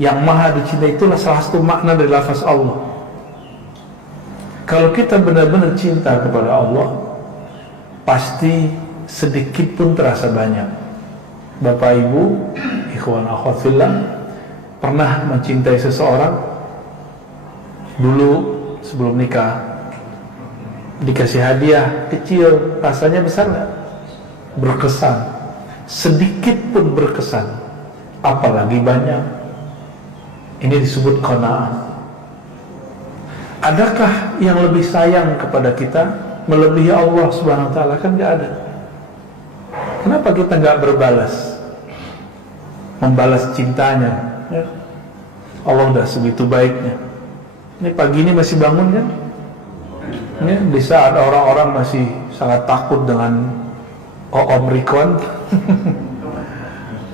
Yang maha dicintai itulah salah satu makna dari lafaz Allah. Kalau kita benar-benar cinta kepada Allah, pasti sedikit pun terasa banyak. Bapak Ibu, ikhwan akhwat fillah, pernah mencintai seseorang dulu sebelum nikah, dikasih hadiah kecil, rasanya besar nggak? Berkesan. Sedikit pun berkesan, apalagi banyak. Ini disebut qanaah. Adakah yang lebih sayang kepada kita melebihi Allah Subhanahu wa taala? Kan nggak ada. Kenapa kita nggak berbalas, membalas cintanya? Ya. Allah udah segitu baiknya. Ini pagi ini masih bangun kan? Ya, di saat orang-orang masih sangat takut dengan Omikron.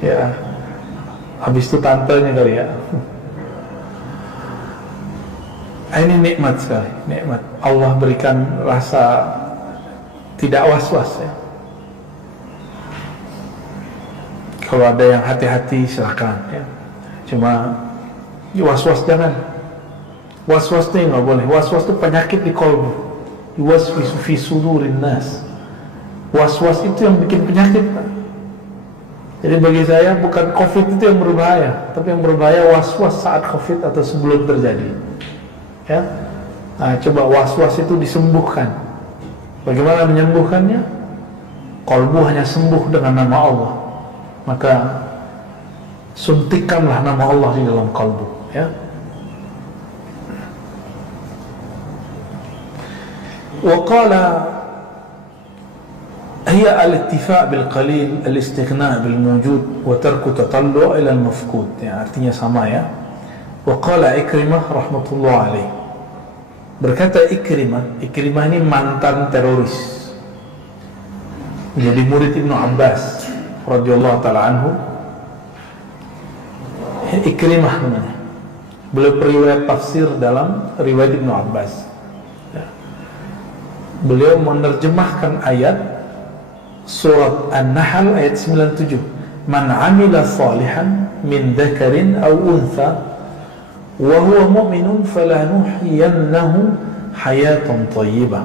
Ya, habis itu tantenya kali ya. Ini nikmat sekali, nikmat. Allah berikan rasa tidak was-was ya. Kalau ada yang hati-hati silakan ya. Cuma was-was jangan. Was-was itu nggak boleh. Was-was itu penyakit di kolbu. Yuwaswisu fi sudurin nas. Was-was itu yang bikin penyakit, Pak. Jadi bagi saya bukan COVID itu yang berbahaya, tapi yang berbahaya was-was saat COVID atau sebelum terjadi. Ya, nah, coba was-was itu disembuhkan. Bagaimana menyembuhkannya? Kolbu hanya sembuh dengan nama Allah. Maka suntikanlah nama Allah di dalam kolbu. Ya. Waqala hiya al-ittifa' bil qalil, al-istighna' bil mawjud wa tarku tatallu' ila al-mafqud. Ya, artinya sama ya. Waqala Ikrimah rahmatullah alaih, berkata Ikrimah ini mantan teroris, jadi murid Ibnu Abbas radhiyallahu ta'ala anhu. Ikrimah namanya, beliau periwayat tafsir dalam riwayat Ibnu Abbas. Beliau menerjemahkan ayat surat An-Nahl ayat 97, man amila salihan min dzakarin aw untha wa huwa mu'minun falanuhyiyannahu hayatan thayyibah.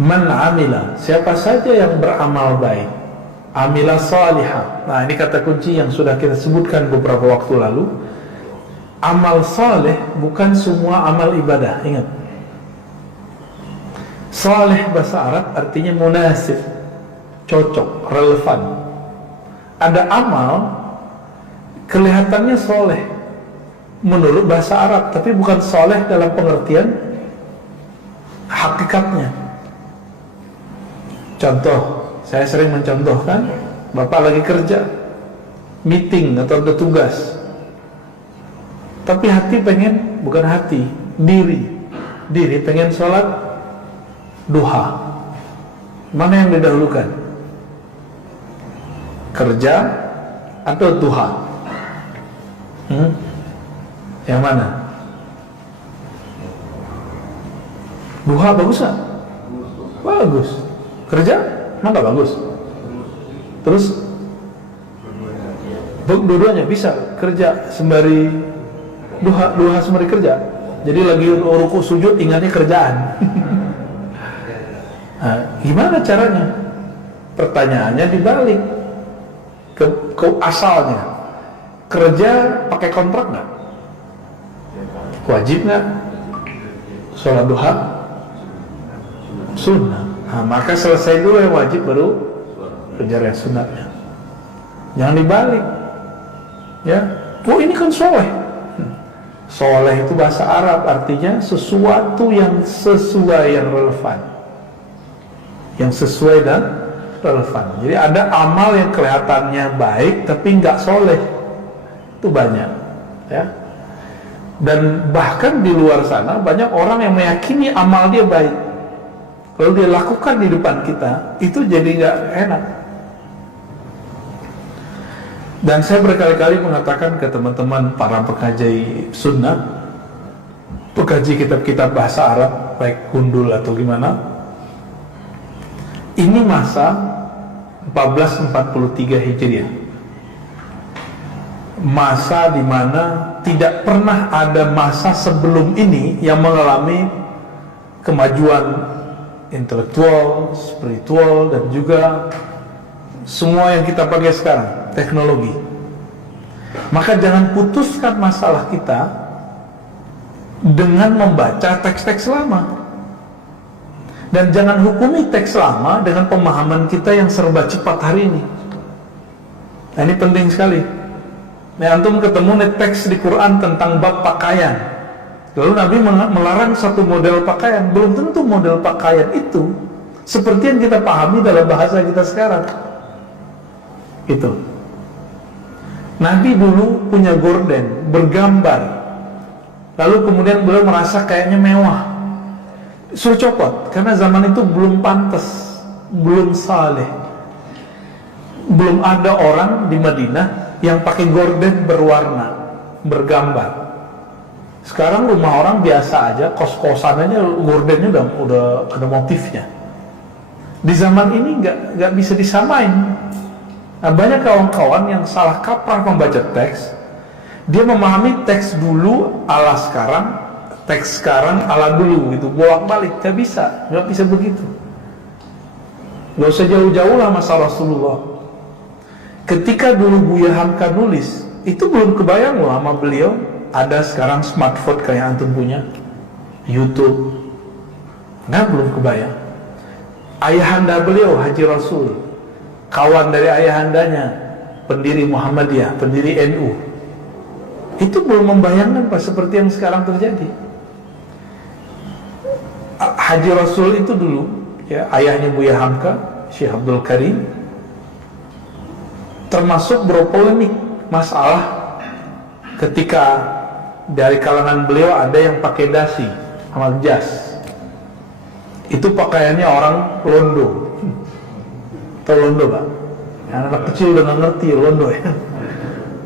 Man amila, siapa saja yang beramal baik, amila salihah. Nah, ini kata kunci yang sudah kita sebutkan beberapa waktu lalu. Amal saleh bukan semua amal ibadah, ingat. Saleh bahasa Arab artinya munasib, cocok, relevan. Ada amal kelihatannya soleh menurut bahasa Arab, tapi bukan soleh dalam pengertian hakikatnya. Contoh, saya sering mencontohkan, Bapak lagi kerja, meeting atau ada tugas, tapi hati pengen, bukan hati, diri pengen sholat duha. Mana yang didahulukan? Kerja atau duha? Yang mana? Duha bagus gak? Bagus. Kerja? Mana bagus? Terus? Dua-duanya bisa. Kerja sembari duha sembari kerja. Jadi lagi ruku sujud ingatnya kerjaan. Nah, gimana caranya? Pertanyaannya dibalik ke asalnya. Kerja pakai kontrak nggak? Wajib nggak? Sholat duha sunnah. Nah, maka selesai dulu yang wajib baru kejar yang sunnahnya. Jangan dibalik. Ya, ini kan soleh. Soleh itu bahasa Arab artinya sesuatu yang sesuai, yang relevan, yang sesuai dan relevan. Jadi ada amal yang kelihatannya baik tapi nggak soleh, itu banyak, ya. Dan bahkan di luar sana banyak orang yang meyakini amal dia baik, kalau dia lakukan di depan kita itu jadi nggak enak. Dan saya berkali-kali mengatakan ke teman-teman para pekaji sunnah, pekaji kitab-kitab bahasa Arab, baik gundul atau gimana, ini masa 1443 Hijriah. masa di mana tidak pernah ada masa sebelum ini yang mengalami kemajuan intelektual, spiritual, dan juga semua yang kita pakai sekarang, teknologi. Maka jangan putuskan masalah kita dengan membaca teks-teks lama. Dan jangan hukumi teks lama dengan pemahaman kita yang serba cepat hari ini. Nah, ini penting sekali. Nah, antum ketemu teks di Quran tentang bab pakaian, lalu Nabi melarang satu model pakaian. Belum tentu model pakaian itu seperti yang kita pahami dalam bahasa kita sekarang. Itu. Nabi dulu punya gorden bergambar, lalu kemudian beliau merasa kayaknya mewah, suruh copot, karena zaman itu belum pantas, belum saleh, belum ada orang di Madinah yang pakai gorden berwarna, bergambar. Sekarang rumah orang biasa aja, kos-kosan aja gordennya udah ada motifnya. Di zaman ini nggak bisa disamain. Nah, banyak kawan-kawan yang salah kaprah membaca teks. Dia memahami teks dulu ala sekarang, teks sekarang ala dulu, gitu, bolak-balik. Nggak bisa begitu. Nggak usah jauh-jauh lah masa Rasulullah. Ketika dulu Buya Hamka nulis, itu belum kebayang loh sama beliau ada sekarang smartphone kayak antum punya, YouTube. Nggak, belum kebayang. Ayahanda beliau Haji Rasul, kawan dari ayahandanya, pendiri Muhammadiyah, pendiri NU, itu belum membayangkan Pak seperti yang sekarang terjadi. Haji Rasul itu dulu, ya, ayahnya Buya Hamka, Syekh Abdul Karim, termasuk berpolemik masalah ketika dari kalangan beliau ada yang pakai dasi sama jas. Itu pakaiannya orang Londo. Tahu Londo, Pak? Anak kecil udah nggak ngerti Londo ya.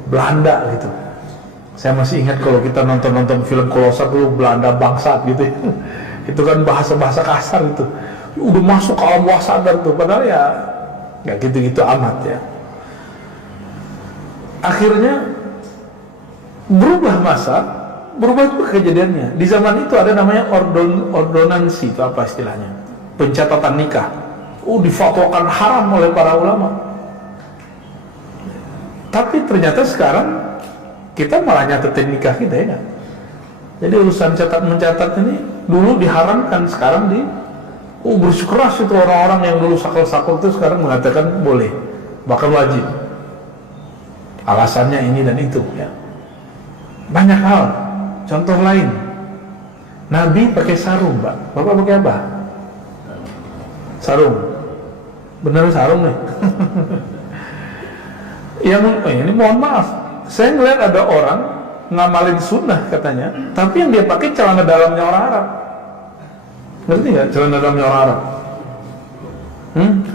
Belanda gitu. Saya masih ingat kalau kita nonton film Kolosat dulu, Belanda bangsat gitu ya. Itu kan bahasa-bahasa kasar itu. Udah masuk ke alam bawah sadar tuh, padahal ya nggak gitu-gitu amat ya. Akhirnya berubah itu kejadiannya. Di zaman itu ada namanya ordonansi, itu apa istilahnya? Pencatatan nikah. Difatwakan haram oleh para ulama. Tapi ternyata sekarang kita malah nyatetin nikah kita, ya. Jadi urusan mencatat ini dulu diharamkan, sekarang bersikeras itu orang-orang yang dulu sakal-sakal itu sekarang mengatakan boleh, bahkan wajib. Alasannya ini dan itu, ya. Banyak hal. Contoh lain, Nabi pakai sarung, Pak. Bapak pakai apa? Sarung. Benar sarung nih. Ini mohon maaf, saya ngeliat ada orang ngamalin sunnah katanya, tapi yang dia pakai celana dalamnya orang Arab. Ngerti nggak celana dalamnya orang Arab?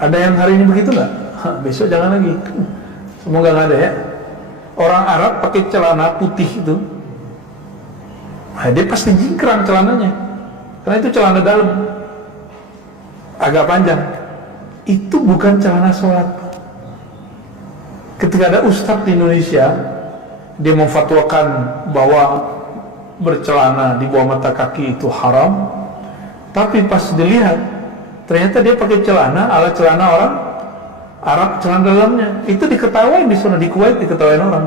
Ada yang hari ini begitu nggak? Besok jangan lagi. Semoga nggak ada ya. Orang Arab pakai celana putih itu, dia pasti jingkrang celananya, karena itu celana dalam agak panjang. Itu bukan celana sholat. Ketika ada ustadz di Indonesia, dia memfatwakan bahwa bercelana di bawah mata kaki itu haram, tapi pas dilihat ternyata dia pakai celana ala celana orang Arab, celana dalamnya. Itu diketawain di sana, di Kuwait diketawain orang.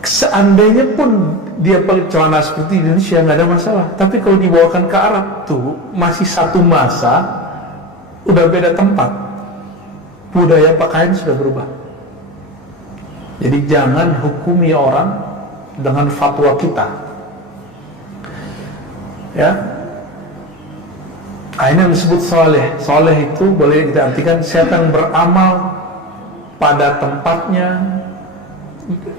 Seandainya pun dia pakai celana seperti Indonesia nggak ada masalah, tapi kalau dibawakan ke Arab tuh masih satu masa, udah beda tempat, budaya pakaian sudah berubah. Jadi jangan hukumi orang dengan fatwa kita, ya. Ini yang disebut soleh. Soleh itu boleh kita artikan siapa yang beramal pada tempatnya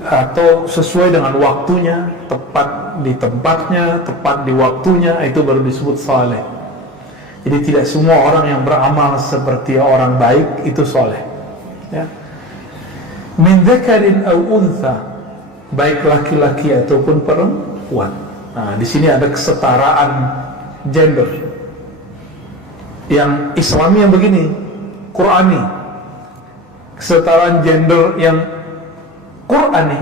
atau sesuai dengan waktunya, tepat di tempatnya, tepat di waktunya, itu baru disebut soleh. Jadi tidak semua orang yang beramal seperti orang baik itu soleh, ya. Min dzakarin aw untha, baik laki-laki ataupun perempuan. Nah, di sini ada kesetaraan gender. Yang Islami yang begini, Qurani. Kesetaraan gender yang Qur'ani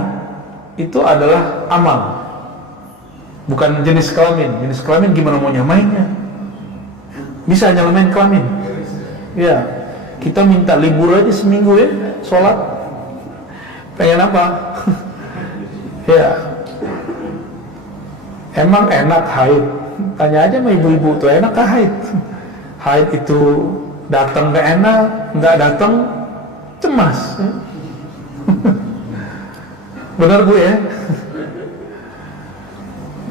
itu adalah amal, bukan jenis kelamin. Jenis kelamin gimana mau nyamainnya? Bisa nyamain kelamin? Ya, kita minta libur aja seminggu ya, sholat. Pengen apa? Ya, emang enak haid? Tanya aja sama ibu-ibu tuh, enak kah haid? Haid itu datang gak enak, nggak datang cemas. Benar Bu ya?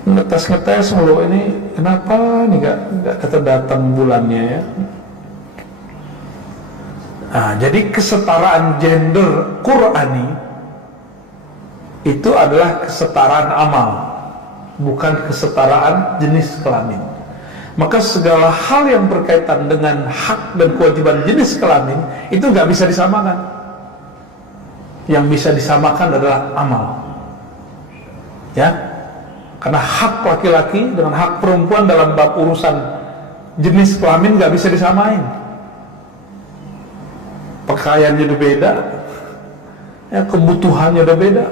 Ngetes mulu, ini kenapa nih nggak datang bulannya ya? Nah, jadi kesetaraan gender Qur'ani itu adalah kesetaraan amal, bukan kesetaraan jenis kelamin. Maka segala hal yang berkaitan dengan hak dan kewajiban jenis kelamin itu nggak bisa disamakan. Yang bisa disamakan adalah amal, ya, karena hak laki-laki dengan hak perempuan dalam bab urusan jenis kelamin nggak bisa disamain. Pakaiannya udah beda, ya, kebutuhannya udah beda.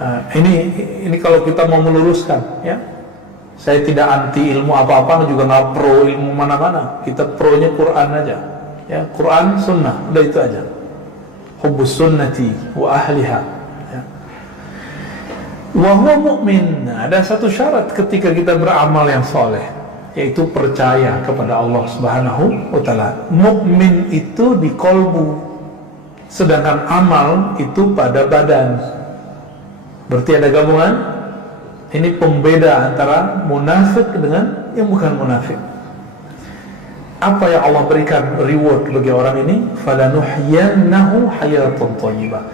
Nah, ini kalau kita mau meluruskan, ya. Saya tidak anti ilmu apa-apa, juga nggak pro ilmu mana-mana. Kita pronya Quran aja, ya, Quran, Sunnah, udah itu aja. Hubbus sunnati wa ahliha, ya. Wa huwa mu'min. Ada satu syarat ketika kita beramal yang soleh, yaitu percaya kepada Allah Subhanahu wa ta'ala. Mukmin itu di kolbu, sedangkan amal itu pada badan. Berarti ada gabungan. Ini pembeda antara munafik dengan yang bukan munafik. Apa yang Allah berikan reward bagi orang ini? Falanuhyiyannahu hayatan thayyibah.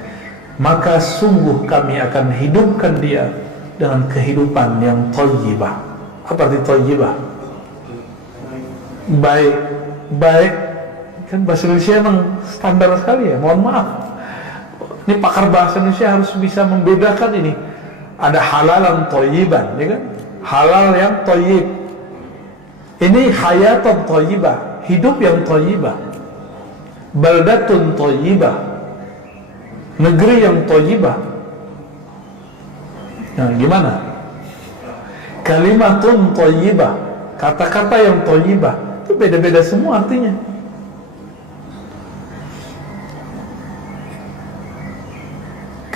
Maka sungguh kami akan hidupkan dia dengan kehidupan yang thayyibah. Apa arti thayyibah? Baik. Kan bahasa Indonesia emang standar sekali ya. Mohon maaf. Ini pakar bahasa Indonesia harus bisa membedakan ini. Ada halalan thayyiban, ya kan? Halal yang thayyib. Ini hayatan thayyibah, hidup yang thayyibah. Baldatun thayyibah, negeri yang thayyibah. Nah, gimana? Kalimatun thayyibah, kata-kata yang thayyibah. Itu beda-beda semua artinya.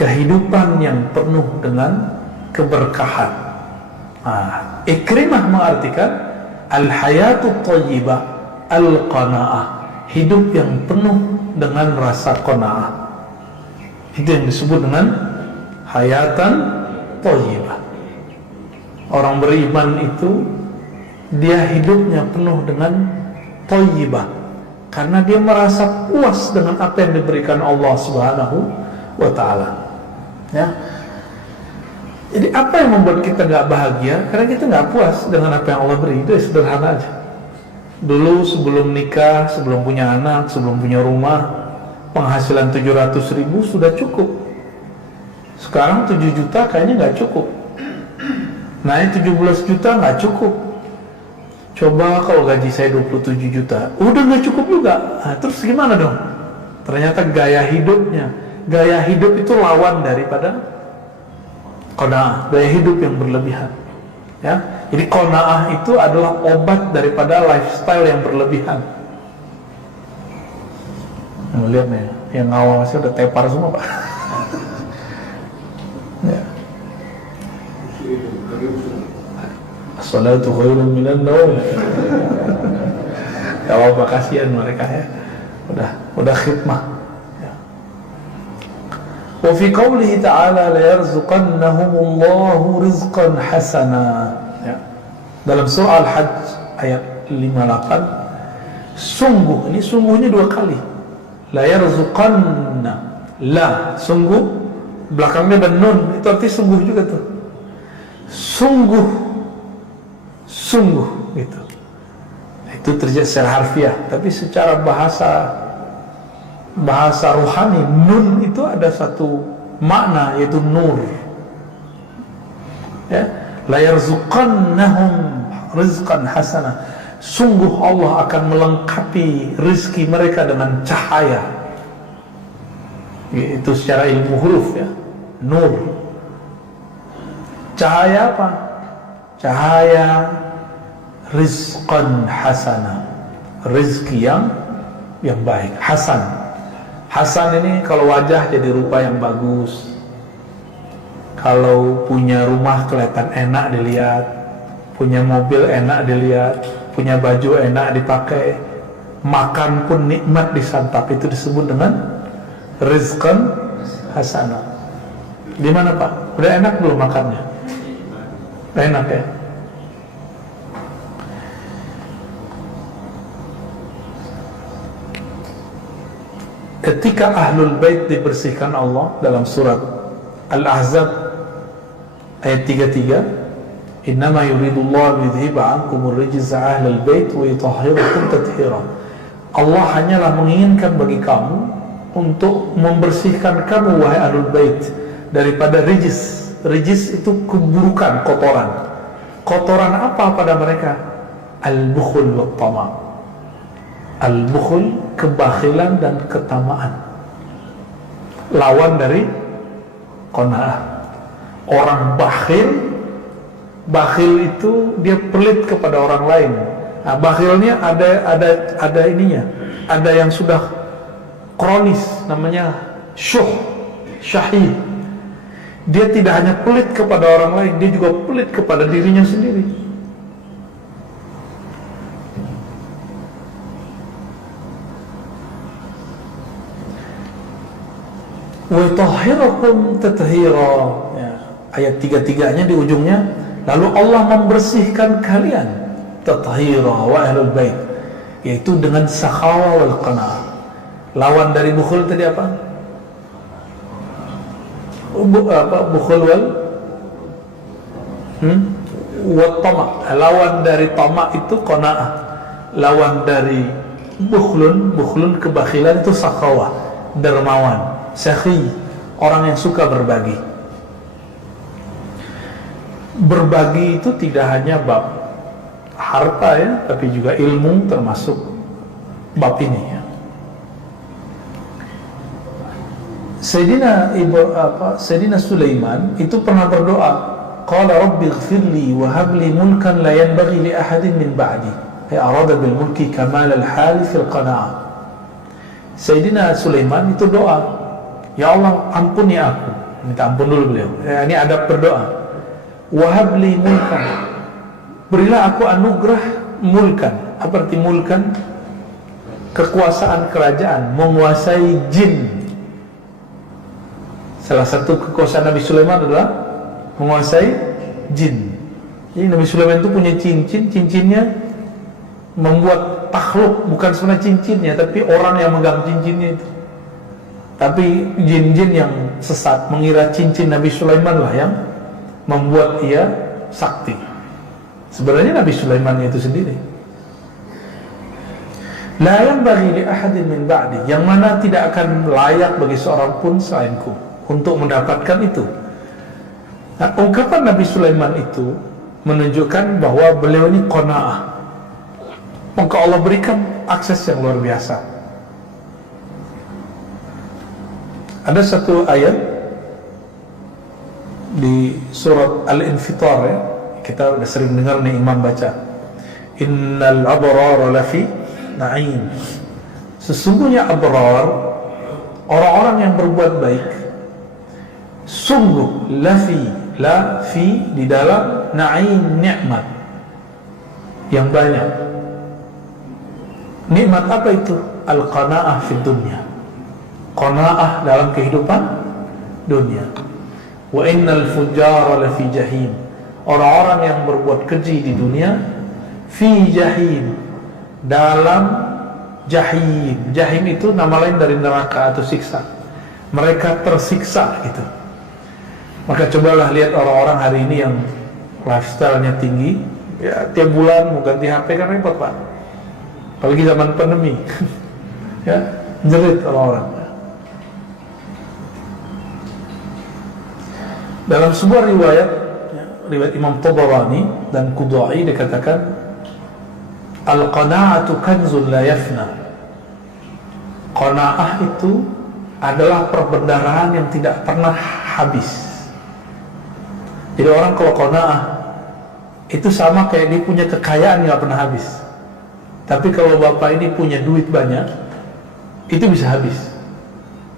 Kehidupan yang penuh dengan keberkahan. Ikrimah mengartikan al-hayatut thayyibah al-qanaah, hidup yang penuh dengan rasa qanaah. Itu yang disebut dengan hayatan thayyibah. Orang beriman itu dia hidupnya penuh dengan thayyibah karena dia merasa puas dengan apa yang diberikan Allah Subhanahu wa ta'ala. Ya. Jadi apa yang membuat kita nggak bahagia? Karena kita nggak puas dengan apa yang Allah beri. Itu sederhana aja. Dulu sebelum nikah, sebelum punya anak, sebelum punya rumah, penghasilan 700.000 sudah cukup. Sekarang 7 juta kayaknya nggak cukup. Naik 17 juta nggak cukup. Coba kalau gaji saya 27 juta, udah nggak cukup juga. Nah, terus gimana dong? Ternyata gaya hidupnya. Gaya hidup itu lawan daripada qanaah, gaya hidup yang berlebihan. Ya, jadi qanaah itu adalah obat daripada lifestyle yang berlebihan. Lihat nih, yang awal saya udah tepar semua Pak. Ya. As-salatu khairun minan naum. Ya Allah, kasihan mereka ya. Udah khidmah. Wa fi qawlihi ta'ala la yarzuqannahumullahu rizqan hasana. Ya. Dalam surah Al-Hajj ayat 58, sungguh, ini sungguhnya 2 kali. La yarzuqanna, la, sungguh, belakangnya ada nun, itu arti sungguh juga tuh. Sungguh gitu. Itu terjadi secara harfiah, tapi secara bahasa rohani, nun itu ada satu makna, yaitu nur. Ya, la yarzuqannahum rizqan hasana. Sungguh Allah akan melengkapi rizki mereka dengan cahaya. Itu secara ilmu huruf ya. Nur. Cahaya apa? Cahaya rizqan hasana, rezeki yang baik. Hasan. Hasan ini kalau wajah jadi rupa yang bagus, kalau punya rumah kelihatan enak dilihat, punya mobil enak dilihat, punya baju enak dipakai, makan pun nikmat disantap, itu disebut dengan rizqan hasana. Gimana Pak? Udah enak belum makannya? Enak ya? Ketika Ahlul Bait dibersihkan Allah dalam surat Al-Ahzab ayat 33, innama yuridullahu yudhiba ankumur rijza ahlal bait wa yutahhirakum tathira. Allah hanyalah menginginkan bagi kamu untuk membersihkan kamu wahai Ahlul Bait daripada rijis. Rijis itu keburukan, kotoran. Kotoran apa pada mereka? Al-bukhul wa tama'. Al-bukhul, kebakhilan dan ketamaan. Lawan dari qanaah. Orang bakhil itu dia pelit kepada orang lain. Nah, bakhilnya ada ininya. Ada yang sudah kronis, namanya syahid. Dia tidak hanya pelit kepada orang lain, dia juga pelit kepada dirinya sendiri. Wa tahhirakum tathira. Ya, ayat 3-3-nya di ujungnya, lalu Allah membersihkan kalian, tathira wa ahlul bait, yaitu dengan sakhawa wal qanaah. Lawan dari bukhul tadi apa? Bukhul wal tama'. Lawan dari tama' itu qanaah. Lawan dari bukhlun kebakhilan itu sakhawa, dermawan. Sakhi, orang yang suka berbagi. Berbagi itu tidak hanya bab harta ya, tapi juga ilmu termasuk bab ini ya. Sayyidina Sulaiman itu pernah berdoa, qala rabbi ighfirli wa habli mulkan la yanbaghi li ahadin min ba'di. Ya arada bil mulki kamal al hal fil qana'ah. Sayyidina Sulaiman itu doa, ya Allah ampuni aku. Minta ampun dulu beliau. Ya, ini adab berdoa. Wahabli mulkan, berilah aku anugerah mulkan. Apa arti mulkan? Kekuasaan kerajaan, menguasai jin. Salah satu kekuasaan Nabi Sulaiman adalah menguasai jin. Jadi Nabi Sulaiman itu punya cincinnya membuat takhluk, bukan sebenarnya cincinnya, tapi orang yang megang cincinnya itu. Tapi jin-jin yang sesat mengira cincin Nabi Sulaiman lah yang membuat ia sakti. Sebenarnya Nabi Sulaiman itu sendiri. La yanbaghi li ahadin min ba'di, yang mana tidak akan layak bagi seorang pun selainku untuk mendapatkan itu. Nah, ungkapan Nabi Sulaiman itu menunjukkan bahwa beliau ini qanaah. Maka Allah berikan akses yang luar biasa. Ada satu ayat di surat Al-Infitar ya, kita sudah sering dengar nih imam baca, innal abrara lafi na'im. Sesungguhnya abrar, orang-orang yang berbuat baik, sungguh lafi di dalam na'im, nikmat yang banyak. Nikmat apa itu? Al-qanaah fid dunya, qanaah dalam kehidupan dunia. Wa innal fujjara lafi jahim, orang-orang yang berbuat keji di dunia, fi jahim, dalam jahim. Jahim itu nama lain dari neraka atau siksa. Mereka tersiksa gitu. Maka cobalah lihat orang-orang hari ini yang lifestyle-nya tinggi, ya tiap bulan mau ganti HP kan repot Pak. Apalagi zaman pandemi. Ya, jerit orang-orang. Dalam sebuah riwayat Imam Tabarani dan Qudai dikatakan, al-qana'atu kanzun la yafna. Qana'ah itu adalah perbendaharaan yang tidak pernah habis. Jadi orang kalau qanaah itu sama kayak dia punya kekayaan yang gak pernah habis. Tapi kalau bapak ini punya duit banyak, itu bisa habis.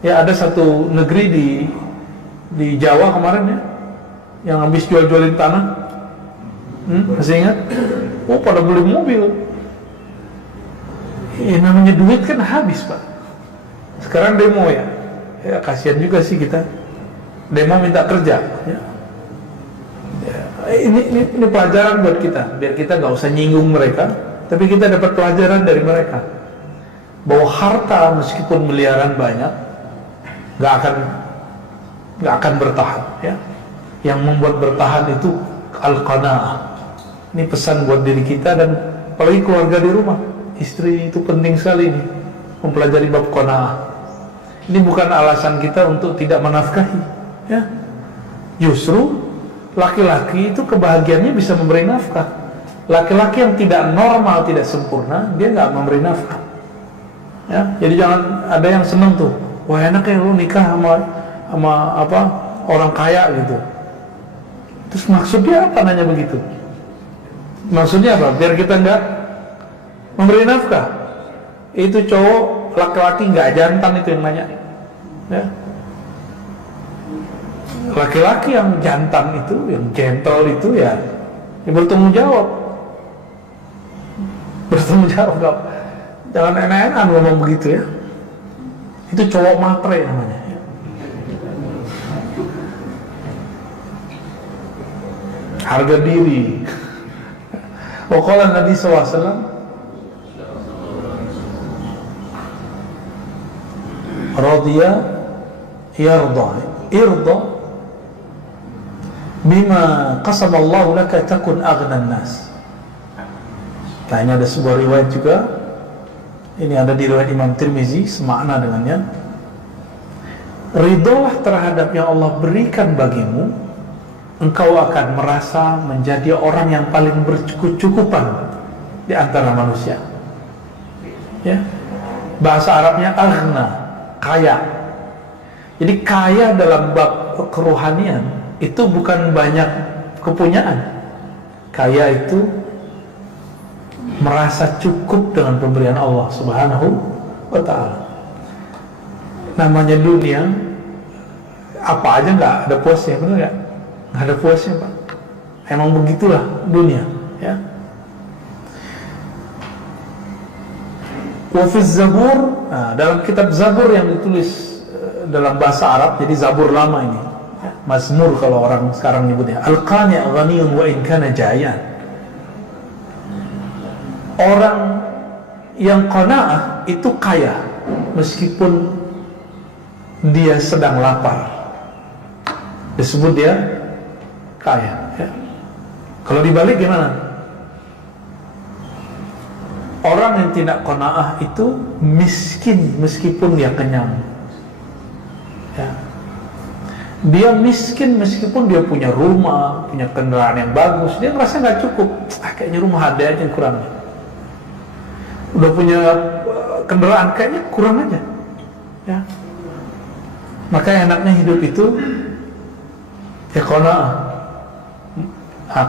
Ya, ada satu negeri di Jawa kemarin ya, yang habis jual-jualin tanah. Masih ingat? Oh, pada beli mobil. Namanya duit kan habis, Pak. Sekarang demo ya, kasihan juga sih kita. Demo minta kerja. Ya. Ini pelajaran buat kita, biar kita nggak usah nyinggung mereka, tapi kita dapat pelajaran dari mereka bahwa harta meskipun miliaran banyak nggak akan bertahan. Ya. Yang membuat bertahan itu al-qanaah. Ini pesan buat diri kita dan apalagi keluarga di rumah. Istri itu penting sekali ini mempelajari bab qanaah. Ini bukan alasan kita untuk tidak menafkahi, ya. Justru laki-laki itu kebahagiaannya bisa memberi nafkah. Laki-laki yang tidak normal, tidak sempurna, dia nggak memberi nafkah. Ya, jadi jangan ada yang seneng tuh, wah enak ya lu nikah sama apa orang kaya gitu. Terus maksudnya apa nanya begitu? Maksudnya apa? Biar kita nggak memberi nafkah. Itu cowok laki-laki nggak jantan itu yang nanya, ya. Laki-laki yang jantan itu, yang gentle itu ya bertanggung jawab. Bertanggung jawab. Jangan enak-enakan ngomong begitu ya. Itu cowok matre namanya. Harga diri. Waqala Nabi SAW, radhiya yarda, irda bima qasama Allah laka takun aghnan nas. Nah, ini ada sebuah riwayat juga. Ini ada di riwayat Imam Tirmizi, semakna dengannya. Ridholah terhadap yang Allah berikan bagimu, engkau akan merasa menjadi orang yang paling berkecukupan di antara manusia. Ya. Bahasa Arabnya aghna, kaya. Jadi kaya dalam bab kerohanian itu bukan banyak kepunyaan. Kaya itu merasa cukup dengan pemberian Allah Subhanahu wa ta'ala. Namanya dunia, apa aja nggak ada puasnya, benar nggak? Nggak ada puasnya, Pak. Emang begitulah dunia, ya. Wa fi Zabur, nah, dalam kitab Zabur yang ditulis dalam bahasa Arab, jadi Zabur lama ini, ya. Mazmur kalau orang sekarang nyebutnya, al-qani' ghaniyun wa in kana jayan. Orang yang qanaah itu kaya meskipun dia sedang lapar, disebut dia kaya, ya. Kalau dibalik gimana? Orang yang tidak qanaah itu miskin meskipun dia kenyang, ya. Dia miskin meskipun dia punya rumah, punya kendaraan yang bagus, dia ngerasa nggak cukup. Kayaknya rumah ada aja yang kurang. Udah punya kendaraan, kayaknya kurang aja, ya. Maka enaknya hidup itu ya qanaah.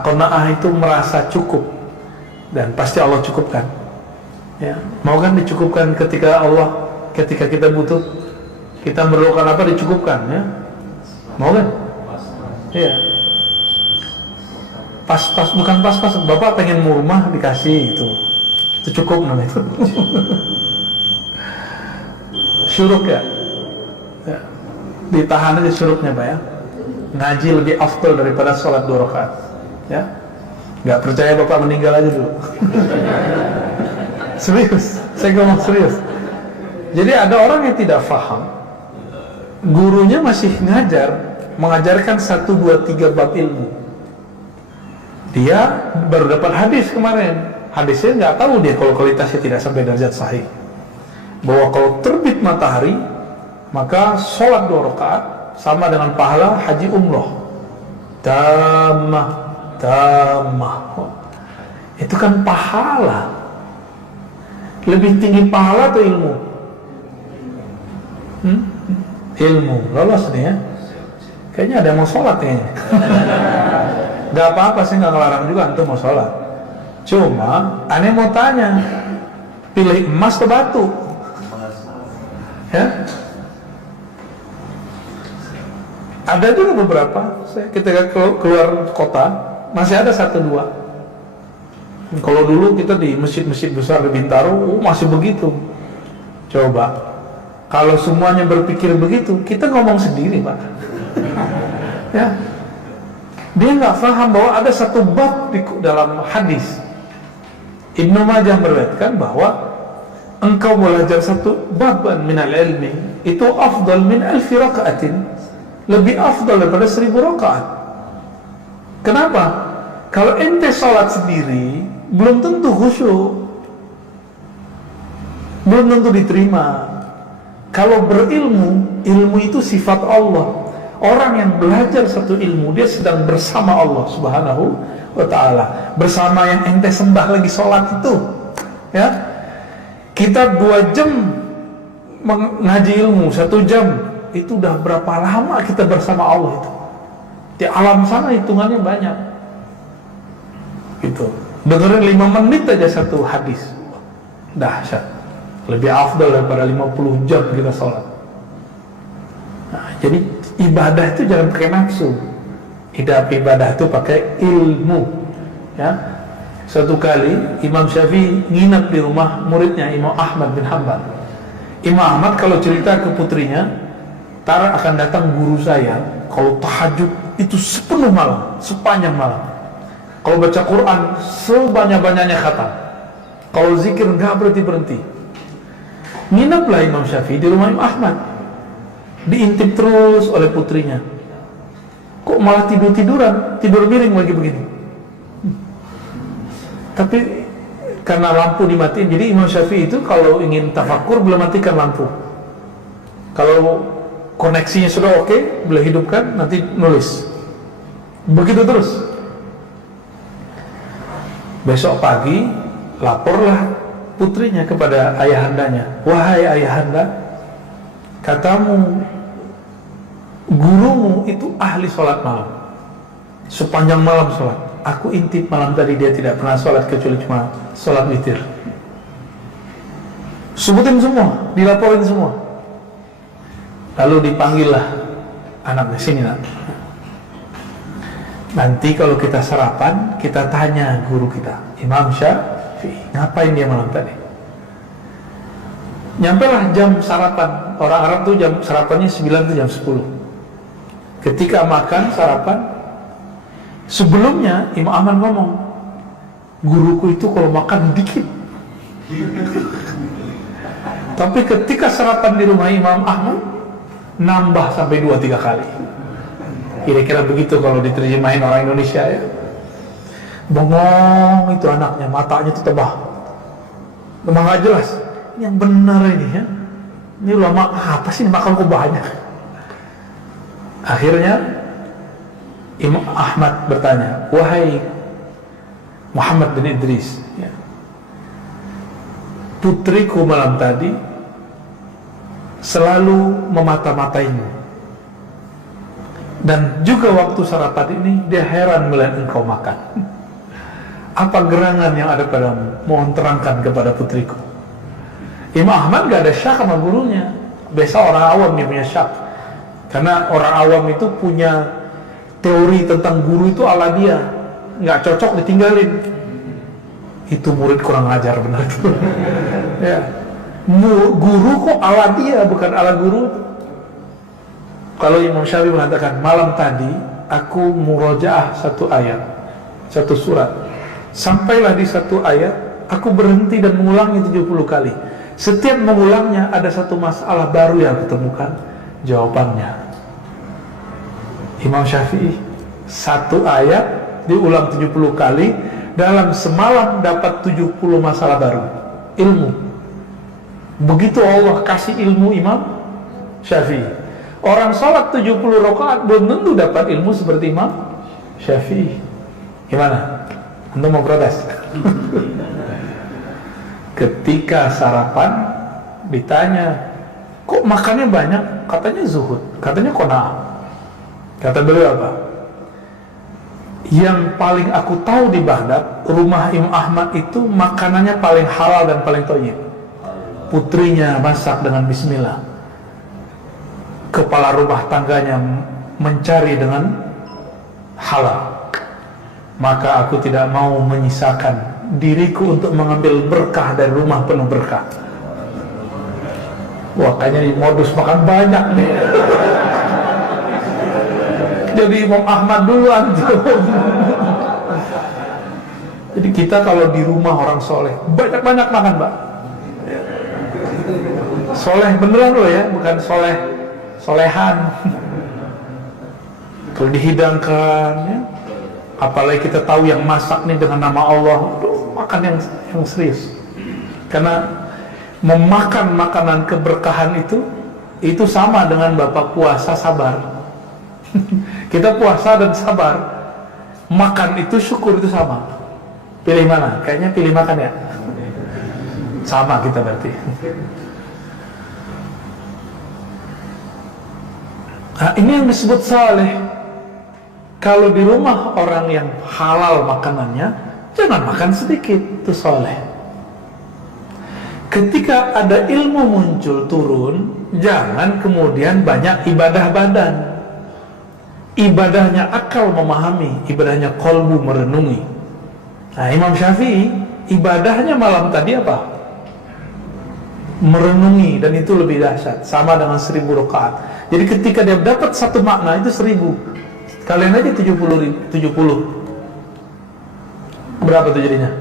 Qanaah itu merasa cukup dan pasti Allah cukupkan. Ya, mau kan dicukupkan ketika kita butuh, kita memerlukan apa dicukupkan, ya. Mau kan? Iya. Pas bukan pas. Bapak pengen rumah dikasih gitu. Itu cukup namanya itu. Syuruk ya. Ya. Ditahan aja syuruknya, Pak, ya. Ngaji lebih afdal daripada sholat 2 rakaat, ya. Nggak percaya Bapak meninggal aja dulu. Serius, saya ngomong serius. Jadi ada orang yang tidak paham, gurunya masih mengajarkan 1, 2, 3 bab ilmu. Dia baru dapat hadis kemarin. Hadisnya nggak tahu dia kalau kualitasnya tidak sampai derajat sahih. Bahwa kalau terbit matahari, maka sholat 2 rakaat sama dengan pahala haji umroh. Tamah. Itu kan pahala. Lebih tinggi pahala atau ilmu? ilmu. Lolos nih ya. Kayaknya ada yang mau sholat kayaknya. Gak apa-apa sih, gak ngelarang juga antum mau sholat. Cuma aneh mau tanya, pilih emas atau batu? Ya. Ada juga beberapa. Saya ketika keluar kota masih ada 1-2. Kalau dulu kita di masjid-masjid besar di Bintaro, masih begitu. Coba, kalau semuanya berpikir begitu, kita ngomong sendiri, Pak. Ya, dia nggak paham bahwa ada satu bab di dalam hadis. Ibnu Majah meriwayatkan bahwa engkau belajar satu baban minal ilmi itu afdal min alfi rakaatin, lebih afdal daripada 1000 rakaat. Kenapa? Kalau ente sholat sendiri belum tentu khusyuk, belum tentu diterima. Kalau berilmu, ilmu itu sifat Allah. Orang yang belajar satu ilmu, dia sedang bersama Allah Subhanahu wa ta'ala, bersama yang ente sembah lagi sholat itu. Ya, kita 2 jam mengaji ilmu, 1 jam, itu udah berapa lama kita bersama Allah itu. Di alam sana hitungannya banyak. Gitu. Dengerin 5 menit aja satu hadis, dahsyat. Lebih afdal daripada 50 jam kita sholat. Nah, jadi ibadah itu jangan pakai nafsu. Ibadah itu pakai ilmu. Ya. Suatu kali Imam Syafi'i nginep di rumah muridnya Imam Ahmad bin Hanbal. Imam Ahmad kalau cerita ke putrinya, "Tar akan datang guru saya, kalau tahajud itu sepenuh malam, sepanjang malam. Kalau baca Quran sebanyak-banyaknya khatam. Kalau zikir nggak berhenti-berhenti." Ngineplah Imam Syafi'i di rumah Imam Ahmad. Diintip terus oleh putrinya. Kok malah tidur-tiduran, tidur miring lagi begini. Tapi karena lampu dimatiin, jadi Imam Syafi'i itu kalau ingin tafakur belum matikan lampu. Kalau koneksinya sudah oke, boleh hidupkan, nanti nulis. Begitu terus. Besok pagi laporlah putrinya kepada ayahandanya. "Wahai ayahanda, katamu gurumu itu ahli sholat malam, sepanjang malam sholat. Aku intip malam tadi dia tidak pernah sholat kecuali cuma sholat witir." Sebutin semua, dilaporin semua. Lalu dipanggillah anaknya, "Sini nak, nanti kalau kita sarapan kita tanya guru kita Imam Syafi'i, ngapain dia malam tadi?" Nyampelah jam sarapan. Orang Arab tuh jam sarapannya 9 tuh jam 10. Ketika makan sarapan, sebelumnya Imam Ahmad ngomong, "Guruku itu kalau makan dikit." Tapi ketika sarapan di rumah Imam Ahmad, nambah sampai 2-3 kali. Kira-kira begitu kalau diterjemahin orang Indonesia ya. Bengong itu anaknya, matanya tuh tebah. Memang gak jelas. Yang benar ini ya. Ini ulama apa sih makan kok banyak? Akhirnya Imam Ahmad bertanya, "Wahai Muhammad bin Idris, ya, putriku malam tadi selalu memata-mataimu. Dan juga waktu sarapan ini dia heran melihat engkau makan. Apa gerangan yang ada padamu? Mohon terangkan kepada putriku." Imam Ahmad gak ada syak sama gurunya. Biasa orang awam yang punya syak. Karena orang awam itu punya teori tentang guru itu ala dia, gak cocok ditinggalin. Itu murid kurang ajar benar tuh. Ya. Guru kok ala dia, bukan ala guru. Kalau Imam Syafi'i mengatakan, "Malam tadi aku murojaah satu ayat, satu surat. Sampailah di satu ayat, aku berhenti dan mengulangi 70 kali. Setiap mengulangnya ada satu masalah baru yang ketemukan jawabannya." Imam Syafi'i satu ayat diulang 70 kali, dalam semalam dapat 70 masalah baru ilmu. Begitu Allah kasih ilmu Imam Syafi'i. Orang sholat 70 rakaat belum tentu dapat ilmu seperti Imam Syafi'i. Gimana? Anda mau protes? Ketika sarapan ditanya, Kok makannya banyak? Katanya zuhud, katanya qanaah. Kata beliau apa? Yang paling aku tahu di Baghdad, rumah Imam Ahmad itu makanannya paling halal dan paling thayyib. Putrinya masak dengan bismillah. Kepala rumah tangganya mencari dengan halal. Maka aku tidak mau menyisakan diriku untuk mengambil berkah dari rumah penuh berkah. Wah, kayaknya modus makan banyak nih. Jadi Imam Ahmad duluan tuh. Jadi kita kalau di rumah orang soleh, banyak-banyak makan, Pak. Soleh beneran loh ya, bukan solehan. Kalau dihidangkan ya, apalagi kita tahu yang masak nih dengan nama Allah, makan yang serius. Karena memakan makanan keberkahan itu sama dengan Bapak puasa sabar. Kita puasa dan sabar, makan itu syukur itu sama. Pilih mana? Kayaknya pilih makan ya. Sama kita berarti. Nah, ini yang disebut saleh. Kalau di rumah orang yang halal makanannya, jangan makan sedikit, itu saleh. Ketika ada ilmu muncul turun, jangan kemudian banyak ibadah badan. Ibadahnya akal memahami, ibadahnya qalbu merenungi. Nah, Imam Syafi'i ibadahnya malam tadi apa? Merenungi, dan itu lebih dahsyat, sama dengan 1000 rakaat. Jadi ketika dia dapat satu makna itu 1000. Kalian aja 70. Berapa tuh jadinya?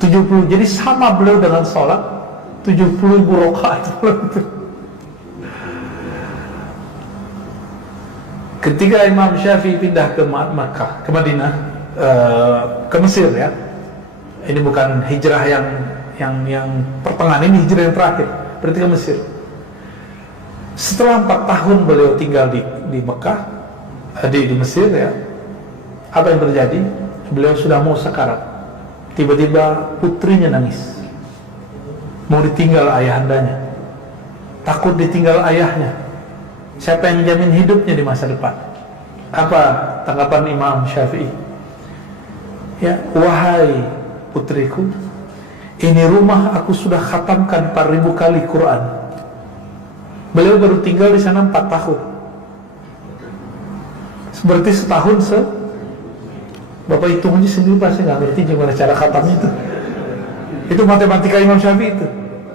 70. Jadi sama beliau dengan sholat 70.000 rakaat. Ketika Imam Syafi'i pindah ke Makkah, ke Madinah, ke Mesir ya. Ini bukan hijrah yang pertengahan, ini hijrah yang terakhir. Berarti ke Mesir. Setelah 4 tahun beliau tinggal di Mekah, di Mesir ya. Apa yang terjadi? Beliau sudah mau sekarat. Tiba-tiba putrinya nangis. Mau ditinggal ayahandanya. Takut ditinggal ayahnya. Siapa yang jamin hidupnya di masa depan? Apa tanggapan Imam Syafi'i? Ya, wahai putriku, ini rumah aku sudah khatamkan 4000 kali Quran. Beliau baru tinggal di sana 4 tahun. Berarti setahun Bapak hitung aja sendiri, pasti nggak ngerti gimana cara khatamnya itu. Itu matematika Imam Syafi'i itu.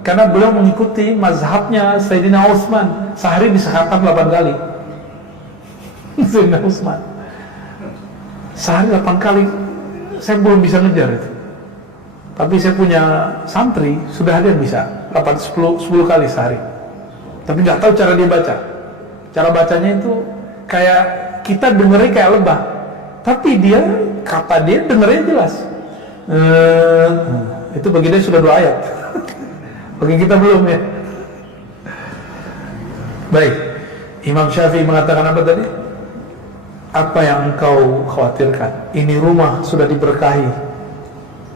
Karena beliau mengikuti mazhabnya Sayyidina Utsman, sehari bisa khatam 8 kali. Sayyidina Utsman sehari 8 kali. Saya belum bisa ngejar itu. Tapi saya punya santri, sudah ada yang bisa 10 kali sehari. Tapi nggak tahu cara dia baca. Cara bacanya itu kayak kita dengernya kayak lebah, tapi kata dia dengernya jelas. Itu bagi dia sudah 2 ayat. Bagi kita belum ya. Baik, Imam Syafi'i mengatakan apa tadi? Apa yang engkau khawatirkan? Ini rumah sudah diberkahi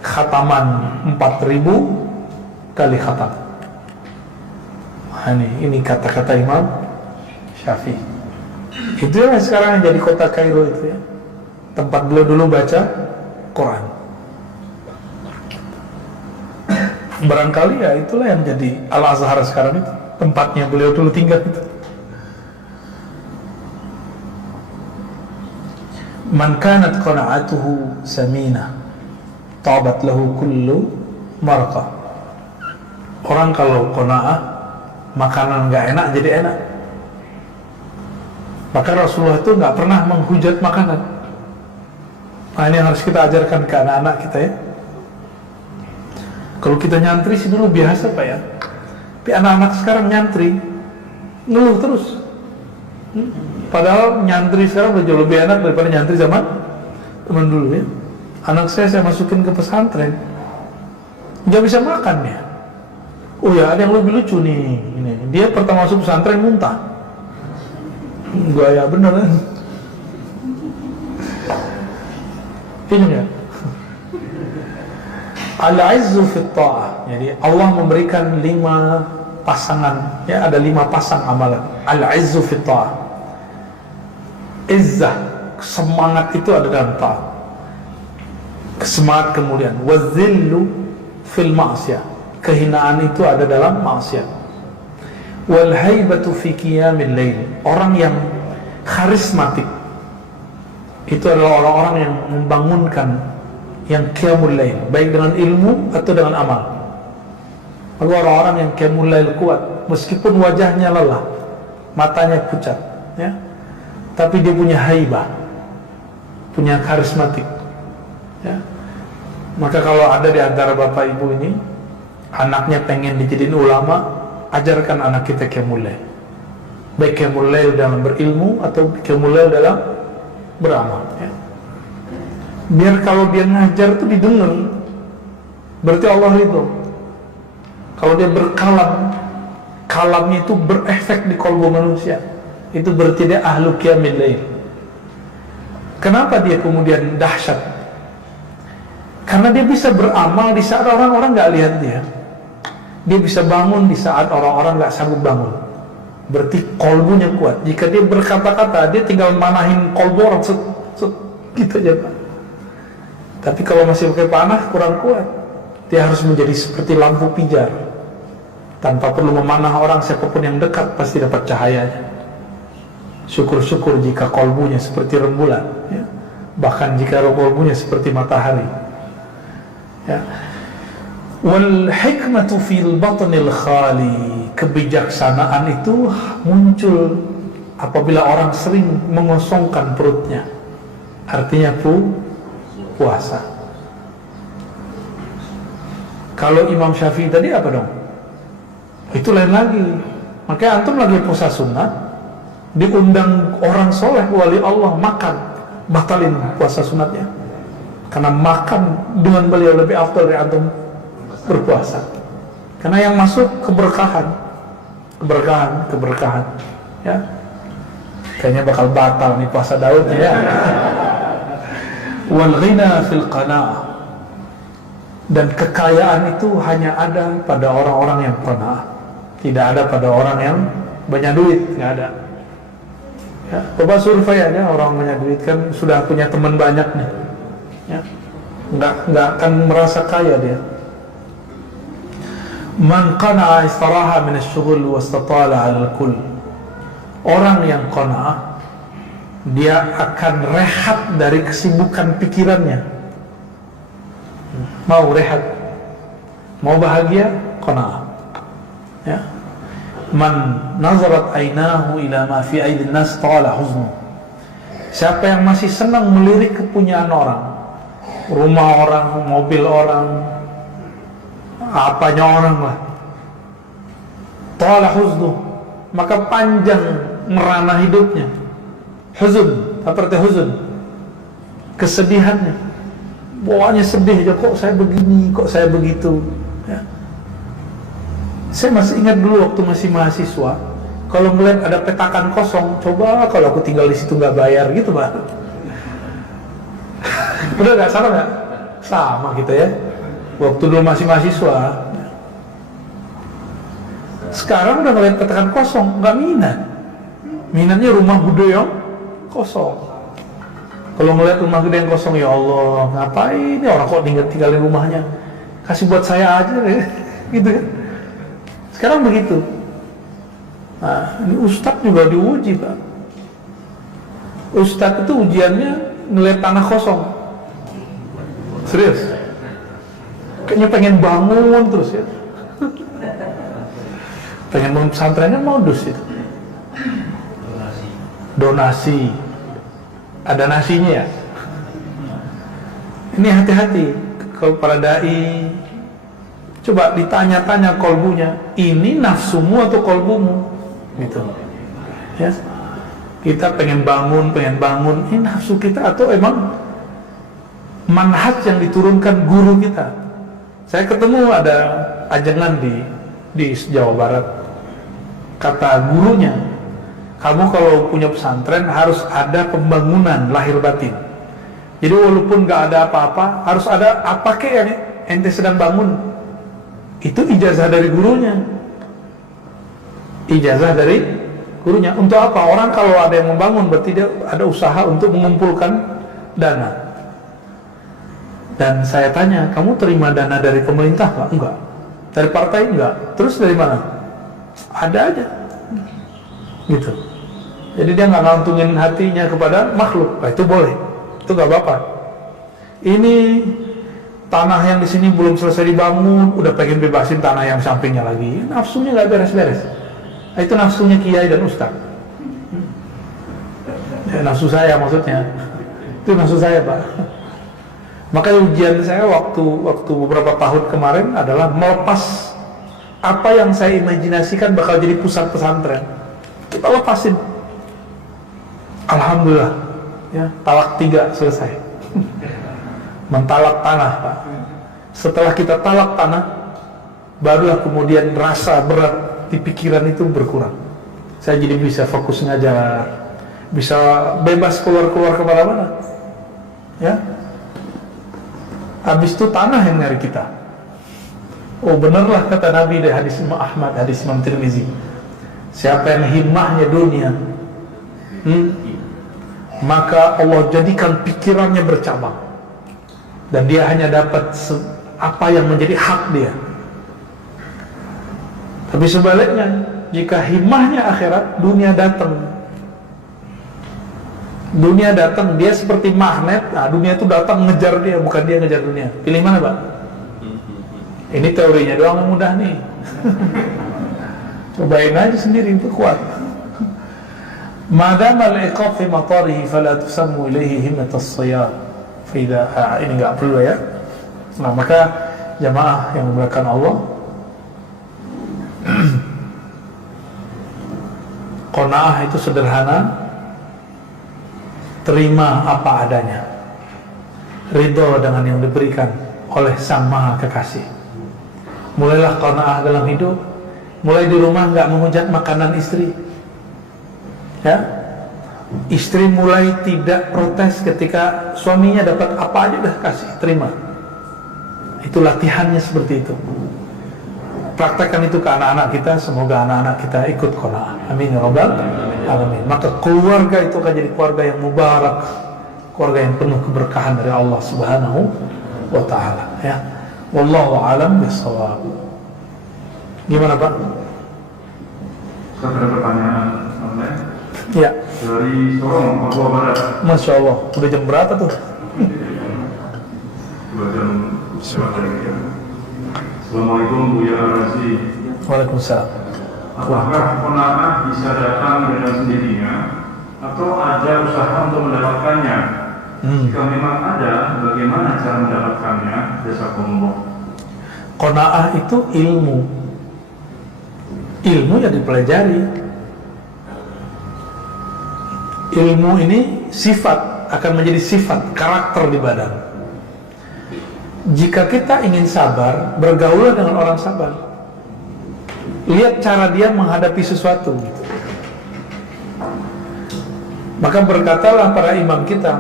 khataman 4000 kali khatam. Ini kata-kata Imam Syafi'i. Itu yang sekarang yang jadi kota Kairo itu ya. Tempat beliau dulu baca Quran. Barangkali ya itulah yang jadi Al-Azhar sekarang itu. Tempatnya beliau dulu tinggal itu. Man kanat qana'atuhu saminah tabat lahu kullu marqah. Orang kalau qana'ah, makanan gak enak jadi enak. Maka Rasulullah itu gak pernah menghujat makanan. Nah, ini yang harus kita ajarkan ke anak-anak kita ya. Kalau kita nyantri sih dulu biasa Pak ya. Tapi anak-anak sekarang nyantri ngeluh terus. Padahal nyantri sekarang udah jauh lebih enak daripada nyantri zaman teman dulu ya. Anak saya masukin ke pesantren, nggak bisa makan ya. Oh ya, ada yang lebih lucu nih. Ini dia pertama masuk pesantren muntah. Gaya beneran. Ini ya. Al-izzu fit ta'ah. Jadi Allah memberikan 5 pasangan, ya ada 5 pasang amalan. Al-izzu fit ta'ah. Izzah, semangat itu ada dalam ta'ah. Semangat kemuliaan. Wazillu fil ma'siyah. Kehinaan itu ada dalam maksiat. Wal haibatu fi qiyamil lail. Orang yang karismatik itu adalah orang-orang yang membangunkan, yang qiyamul lail, baik dengan ilmu atau dengan amal. Lalu orang-orang yang qiyamul lail kuat, meskipun wajahnya lelah, matanya pucat, ya, tapi dia punya haibah, punya karismatik, ya. Maka kalau ada di antara bapak ibu ini, anaknya pengen dijadiin ulama, ajarkan anak kita qiyamul lail. Baik qiyamul lail dalam berilmu atau qiyamul lail dalam beramal, ya. Biar kalau dia ngajar itu didengar, berarti Allah ridho. Kalau dia berkalam, kalamnya itu berefek di kalbu manusia, itu berarti dia ahlu qiyamil lail. Kenapa dia kemudian dahsyat? Karena dia bisa beramal di saat orang-orang gak lihat dia. Dia bisa bangun di saat orang-orang gak sanggup bangun. Berarti kolbunya kuat. Jika dia berkata-kata, dia tinggal manahin kolbu orang gitu aja, Pak. Tapi kalau masih pakai panah, kurang kuat. Dia harus menjadi seperti lampu pijar. Tanpa perlu memanah orang, siapapun yang dekat pasti dapat cahayanya. Syukur-syukur jika kolbunya seperti rembulan, ya. Bahkan jika kolbunya seperti matahari, ya. Wal hikmatu fil batnil khali. Kebijaksanaan itu muncul apabila orang sering mengosongkan perutnya. Artinya puasa. Kalau Imam Syafi'i tadi apa dong? Itu lain lagi. Makanya antum lagi puasa sunat, diundang orang soleh wali Allah makan, batalin puasa sunatnya. Karena makan dengan beliau lebih afdal dari antum berpuasa. Karena yang masuk keberkahan, ya. Kayaknya bakal batal nih puasa Daud, ya. Wal ghina fil qanaah. Dan kekayaan itu hanya ada pada orang-orang yang qanaah. Tidak ada pada orang yang banyak duit, nggak ada. Ya, coba survei aja orang banyak duit kan sudah punya teman banyak nih, ya, nggak akan merasa kaya dia. Man qana'a istaraha min asy-syughul wastatala 'ala al-kull. Orang yang qanaah, dia akan rehat dari kesibukan pikirannya. Mau rehat, mau bahagia, qanaah, ya. Man nazarat ainahu ila ma fi aidin nas tala huznu. Siapa yang masih senang melirik kepunyaan orang, rumah orang, mobil orang, apanya orang lah, tala huznu, maka panjang merana hidupnya. Huzun, apa arti huzun? Kesedihannya. Bawaannya sedih aja, kok saya begini, kok saya begitu, ya. Saya masih ingat dulu waktu masih mahasiswa, kalau melihat ada petakan kosong, coba kalau aku tinggal di situ nggak bayar gitu, Pak. Udah nggak sama nggak? Sama kita, ya. Waktu dulu masih mahasiswa, sekarang udah ngeliat petakan kosong, nggak minat. Minatnya rumah gede yang kosong. Kalau ngeliat rumah gede yang kosong, ya Allah, ngapain ya orang kok tinggalin rumahnya? Kasih buat saya aja, ya. Gitu ya. Sekarang begitu. Nah, ini ustadz juga diuji, Pak. Ustadz itu ujiannya ngeliat tanah kosong. Serius. Kayaknya pengen bangun terus, ya. Pengen bangun pesantrennya modus itu. Donasi. Ada nasinya, ya. Ini hati-hati kalau para dai. Coba ditanya-tanya kolbunya, ini nafsumu atau kolbumu? Gitu, ya. Kita pengen bangun, ini nafsu kita atau emang manhaj yang diturunkan guru kita? Saya ketemu ada ajengan di Jawa Barat. Kata gurunya, kamu kalau punya pesantren harus ada pembangunan lahir batin. Jadi walaupun nggak ada apa-apa, harus ada apa kek yang ente sedang bangun. Itu ijazah dari gurunya. ijazah dari gurunya. Untuk apa? Orang kalau ada yang membangun berarti dia ada usaha untuk mengumpulkan dana. Dan saya tanya, kamu terima dana dari pemerintah nggak? Enggak. Dari partai? Enggak. Terus dari mana? Ada aja. Gitu. Jadi dia nggak ngantungin hatinya kepada makhluk. Nah, itu boleh. Itu nggak apa-apa. Ini tanah yang di sini belum selesai dibangun, udah pengen bebasin tanah yang sampingnya lagi. Nafsunya nggak beres-beres. Nah, itu nafsunya kiai dan ustaz. Ya, nafsu saya maksudnya. Itu nafsu saya, Pak. Maka ujian saya waktu beberapa tahun kemarin adalah melepas apa yang saya imajinasikan bakal jadi pusat pesantren. Kita lepasin. Alhamdulillah, ya, talak 3 selesai. Mentalak tanah, Pak. Setelah kita talak tanah, barulah kemudian rasa berat di pikiran itu berkurang. Saya jadi bisa fokus ngajar, bisa bebas keluar kemana-mana. Ya, habis itu tanah yang nyari kita. Oh benarlah kata Nabi dari hadis Imam Ahmad, hadis Imam Tirmizi. Siapa yang himmahnya dunia, maka Allah jadikan pikirannya bercabang, dan dia hanya dapat apa yang menjadi hak dia. Tapi sebaliknya, jika himmahnya akhirat, dunia datang. Dunia datang, dia seperti magnet. Nah, dunia itu datang ngejar dia, bukan dia ngejar dunia. Pilih mana, Pak? Ini teorinya doang yang mudah nih. Cobain aja sendiri, itu kuat. Madama al-iqab fi matarihi fala tusammu ilaihi himmatas siyar. Ini enggak perlu ya. Nah, maka jamaah yang dimuliakan Allah, qanaah itu sederhana, terima apa adanya, ridho dengan yang diberikan oleh Sang Maha Kekasih. Mulailah qanaah dalam hidup. Mulai di rumah nggak menghujat makanan istri, ya. Istri mulai tidak protes ketika suaminya dapat apa aja dah kasih, terima. Itu latihannya seperti itu. Praktekkan itu ke anak-anak kita. Semoga anak-anak kita ikut qanaah. Amin ya rabbal alamin. Maka keluarga itu akan jadi keluarga yang mubarak, keluarga yang penuh keberkahan dari Allah Subhanahu wa taala, ya. Wallahu a'lam bishawab. Gimana, Pak? Saya ada pertanyaan online. Ya. Dari Sorong, Papua Barat. Masya Allah. Udah jam berapa tuh? 2 jam lagi ya. Assalamualaikum Buya Razi. Waalaikumsalam. Apakah qanaah bisa datang dengan sendirinya atau ada usaha untuk mendapatkannya? Jika memang ada, bagaimana cara mendapatkannya? Jazakumullah. Qanaah itu ilmu. Ilmu yang dipelajari. Ilmu ini sifat, akan menjadi sifat, karakter di badan. Jika kita ingin sabar, bergaul dengan orang sabar. Lihat cara dia menghadapi sesuatu. Maka berkatalah para imam kita,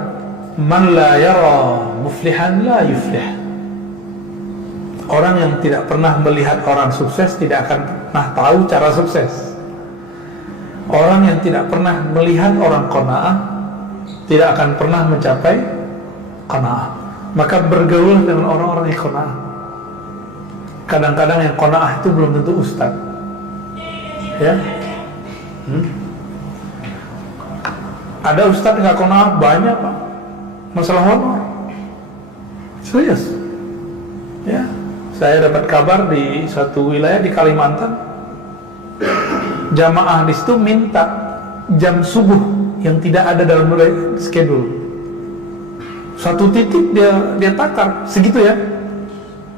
man la yara muflihan la yuflih. Orang yang tidak pernah melihat orang sukses tidak akan pernah tahu cara sukses. Orang yang tidak pernah melihat orang qanaah tidak akan pernah mencapai qanaah. Maka bergaul dengan orang-orang yang qanaah. Kadang-kadang yang qanaah itu belum tentu ustaz, ya. Ada ustaz nggak qanaah banyak, Pak. Masalah honor. Serius. Ya. Saya dapat kabar di suatu wilayah di Kalimantan, jamaah di situ minta jam subuh yang tidak ada dalam schedule. Satu titik dia takar segitu ya.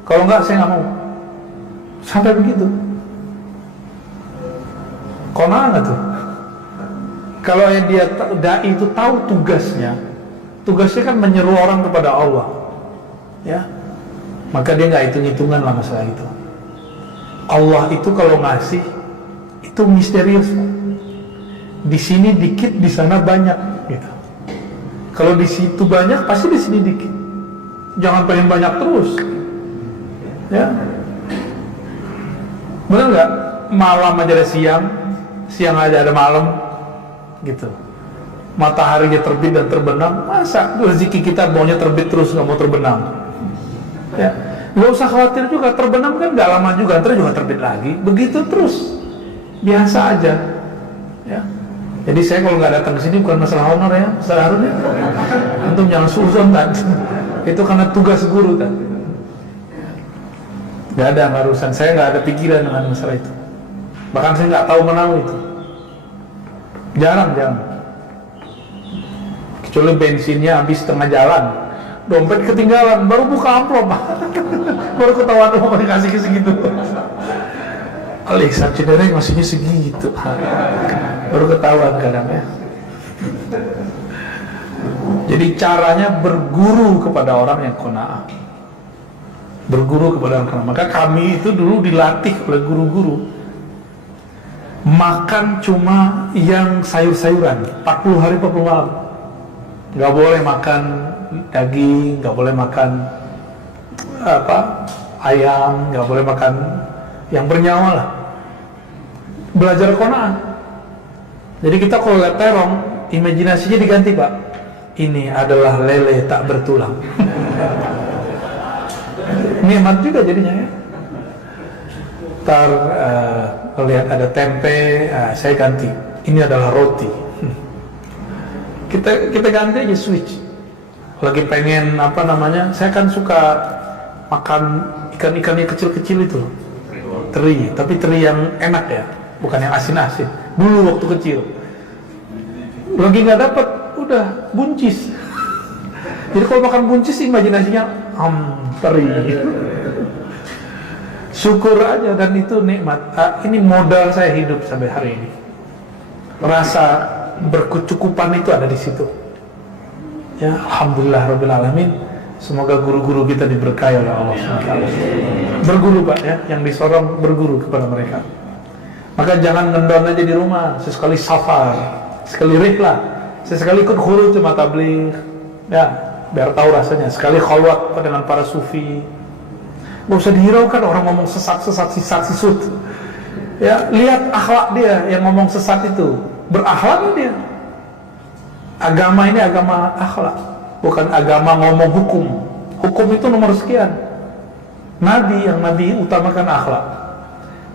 Kalau enggak saya nggak mau. Sampai begitu. Qanaah nggak tuh? Kalau yang dia dai itu tahu tugasnya kan menyeru orang kepada Allah, ya. Maka dia nggak hitung-hitungan lah masalah itu. Allah itu kalau ngasih itu misterius. Di sini dikit, di sana banyak, gitu. Kalau di situ banyak, pasti di sini dikit. Jangan pengen banyak terus, ya. Benar nggak? Malam aja ada siang, siang aja ada malam, gitu. Mataharinya terbit dan terbenam, masa rezeki kita maunya terbit terus nggak mau terbenam? Ya, nggak usah khawatir juga, terbenam kan nggak lama juga, ntar juga terbit lagi, begitu terus, biasa aja. Ya, jadi saya kalau nggak datang ke sini bukan masalah honor ya, Ustaz Harun ya. Antum jangan suzon kan, itu karena tugas guru kan. Nggak ada urusan, saya nggak ada pikiran dengan masalah itu. Bahkan saya nggak tahu menau itu, jarang. Kecuali bensinnya habis tengah jalan, dompet ketinggalan, baru buka amplop, baru ketahuan mau dikasih segitu. Alexa Cederek maksudnya segitu, baru ketahuan kadang ya. Jadi caranya berguru kepada orang yang qanaah, berguru kepada orang qanaah. Maka kami itu dulu dilatih oleh guru-guru makan cuma yang sayur-sayuran 40 hari 40 malam. Nggak boleh makan daging, nggak boleh makan ayam, nggak boleh makan yang bernyawa lah. Belajar qanaah. Jadi kita kalau lihat terong, imajinasinya diganti, Pak. Ini adalah lele tak bertulang. Nikmat juga jadinya ya. Ntar lihat ada tempe, saya ganti. Ini adalah roti. Kita ganti aja, switch. Lagi pengen saya kan suka makan ikan-ikan yang kecil-kecil itu, teri, tapi teri yang enak ya, bukan yang asin-asin. Dulu waktu kecil, lagi nggak dapat, udah buncis. Jadi kalau makan buncis, imajinasinya teri. Syukur aja, dan itu nikmat. Ini modal saya hidup sampai hari ini. Rasa berkecukupan itu ada di situ. Ya, alhamdulillah rabbil alamin. Semoga guru-guru kita diberkahi oleh Allah SWT. Berguru, Pak ya, yang disorong berguru kepada mereka. Maka jangan ngendon aja di rumah, sesekali safar, sekali rihlah, sesekali ikut khuru cuma tabligh. Ya, biar tahu rasanya. Sekali khalwat dengan para sufi. Gak usah dihiraukan orang ngomong sesat, sisut. Ya, lihat akhlak dia yang ngomong sesat itu. Berakhlak dia. Agama ini agama akhlak, bukan agama ngomong hukum. Hukum itu nomor sekian. Nabi utamakan akhlak.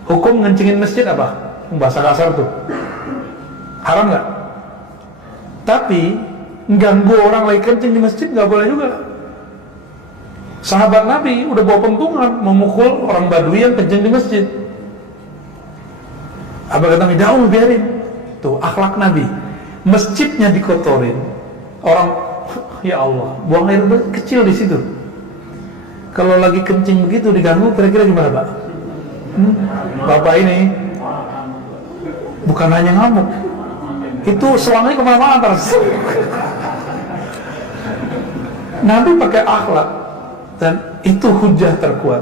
Hukum ngencingin masjid apa? Bahasa kasar tuh. Haram nggak? Tapi ganggu orang lagi kencing di masjid nggak boleh juga. Sahabat Nabi udah bawa pentungan memukul orang Badui yang kencing di masjid. Apa kata Nabi? Daun biarin. Tuh akhlak Nabi. Masjidnya dikotorin, orang ya Allah buang air kecil di situ. Kalau lagi kencing begitu diganggu, kira-kira gimana, Pak? Bapak ini bukan hanya ngamuk, itu selangnya kemana-mana terus. Nabi pakai akhlak, dan itu hujah terkuat.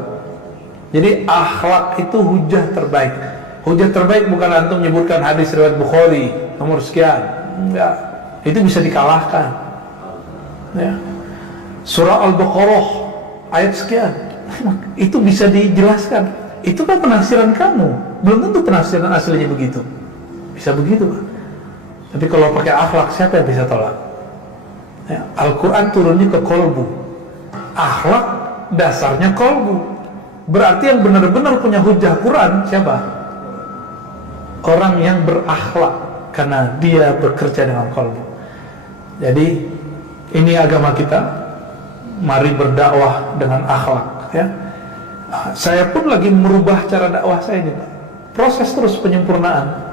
Jadi akhlak itu hujah terbaik. Hujah terbaik bukan antum menyebutkan hadis riwayat Bukhari nomor sekian. Enggak, itu bisa dikalahkan. Ya. Surah Al-Baqarah ayat sekian, itu bisa dijelaskan. Itu kan penafsiran kamu, belum tentu penafsiran aslinya begitu. Bisa begitu, Pak. Tapi kalau pakai akhlak, siapa yang bisa tolak? Ya. Al-Quran turunnya ke kolbu, akhlak dasarnya kolbu. Berarti yang benar-benar punya hujah Quran siapa? Orang yang berakhlak, karena dia bekerja dengan qalbu. Jadi ini agama kita, mari berdakwah dengan akhlak ya. Saya pun lagi merubah cara dakwah saya ini, Pak. Proses terus penyempurnaan.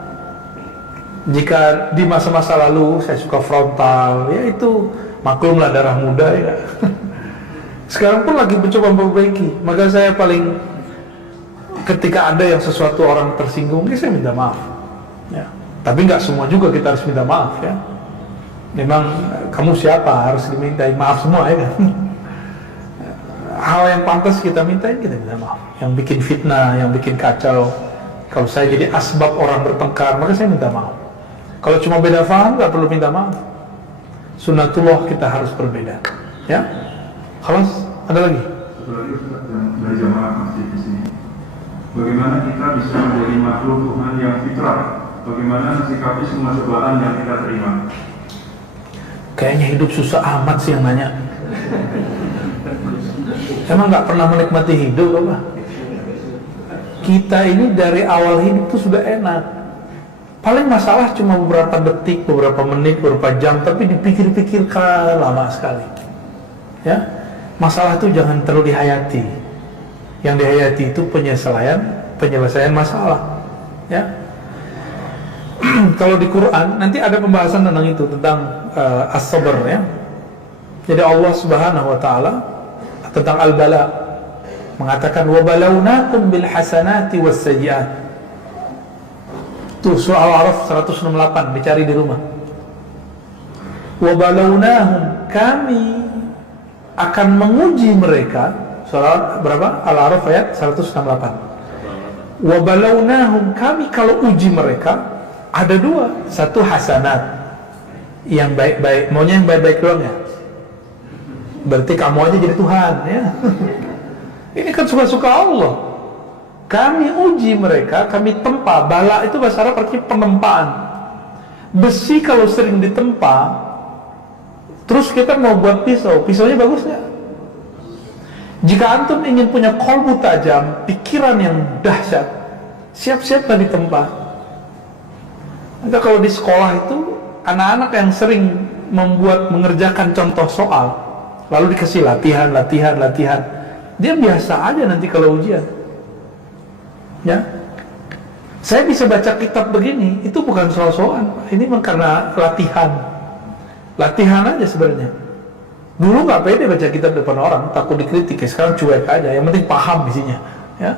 Jika di masa-masa lalu saya suka frontal, ya itu maklumlah darah muda ya. Sekarang pun lagi mencoba memperbaiki. Maka saya paling, ketika ada yang sesuatu orang tersinggung, saya minta maaf ya. Tapi nggak semua juga kita harus minta maaf ya. Memang kamu siapa harus dimintai maaf semua ya kan. Hal yang pantas kita mintain, kita minta maaf. Yang bikin fitnah, yang bikin kacau, kalau saya jadi asbab orang bertengkar, maka saya minta maaf. Kalau cuma beda paham, nggak perlu minta maaf. Sunnatullah kita harus berbeda ya. Khalas, ada lagi? Satu lagi dari jamaah masjid di sini. Bagaimana kita bisa menjadi makhluk Tuhan yang fitrah, bagaimana sikapi semua cobaan yang kita terima? Kayaknya hidup susah amat sih yang nanya. Emang nggak pernah menikmati hidup apa? Kita ini dari awal hidup tuh sudah enak. Paling masalah cuma beberapa detik, beberapa menit, beberapa jam, tapi dipikir-pikirkan lama sekali. Ya, masalah itu jangan terlalu dihayati. Yang dihayati itu penyelesaian masalah. Ya, kalau di Quran nanti ada pembahasan tentang itu, tentang as-sabr ya. Jadi Allah Subhanahu wa taala tentang al-bala mengatakan wa balawnakum bil hasanati was sayyiat. Tuh surah Al-A'raf 168, dicari di rumah. Wa balawnahum, kami akan menguji mereka. Surah berapa? Al-A'raf ayat 168. Wa balawnahum, kami kalau uji mereka ada dua, satu hasanat yang baik-baik, maunya yang baik-baik doang ya. Berarti kamu aja jadi Tuhan ya. Ini kan suka-suka Allah. Kami uji mereka, kami tempa. Bala itu bahasa Arab artinya penempaan. Besi kalau sering ditempa, terus kita mau buat pisau, pisaunya bagus nggak? Jika antum ingin punya kolbu tajam, pikiran yang dahsyat, siap-siaplah ditempa. Maka kalau di sekolah itu anak-anak yang sering mengerjakan contoh soal, lalu dikasih latihan, dia biasa aja nanti kalau ujian. Ya, saya bisa baca kitab begini, itu bukan soal-soal, ini memang karena latihan aja sebenarnya. Dulu nggak pede baca kitab depan orang, takut dikritik, ya sekarang cuek aja. Yang penting paham isinya, ya.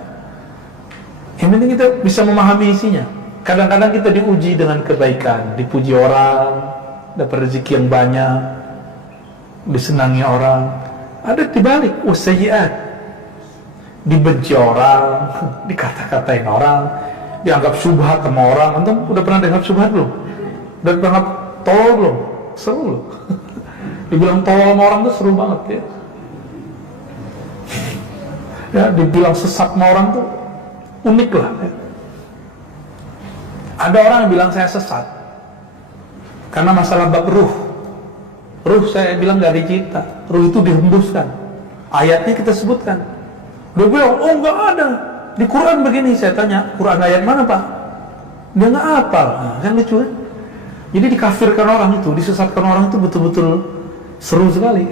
Yang penting kita bisa memahami isinya. Kadang-kadang kita diuji dengan kebaikan, dipuji orang, dapat rezeki yang banyak, disenangi orang. Ada dibalik wasayyiat, dibenci orang, dikata-katain orang, dianggap syubhat sama orang. Antum udah pernah dianggap syubhat belum? Udah pernah tolol belum? Seru loh. Dibilang tolol sama orang tuh seru banget ya. Ya, dibilang sesat sama orang tuh unik lah ya. Ada orang yang bilang saya sesat karena masalah bab ruh. Ruh saya bilang gak dicipta, ruh itu dihembuskan. Ayatnya kita sebutkan. Dia bilang, oh enggak ada, di Quran begini. Saya tanya, Quran ayat mana pak? Dia nggak hafal. Nah, kan lucu kan? Jadi dikafirkan orang itu, disesatkan orang itu betul-betul seru sekali.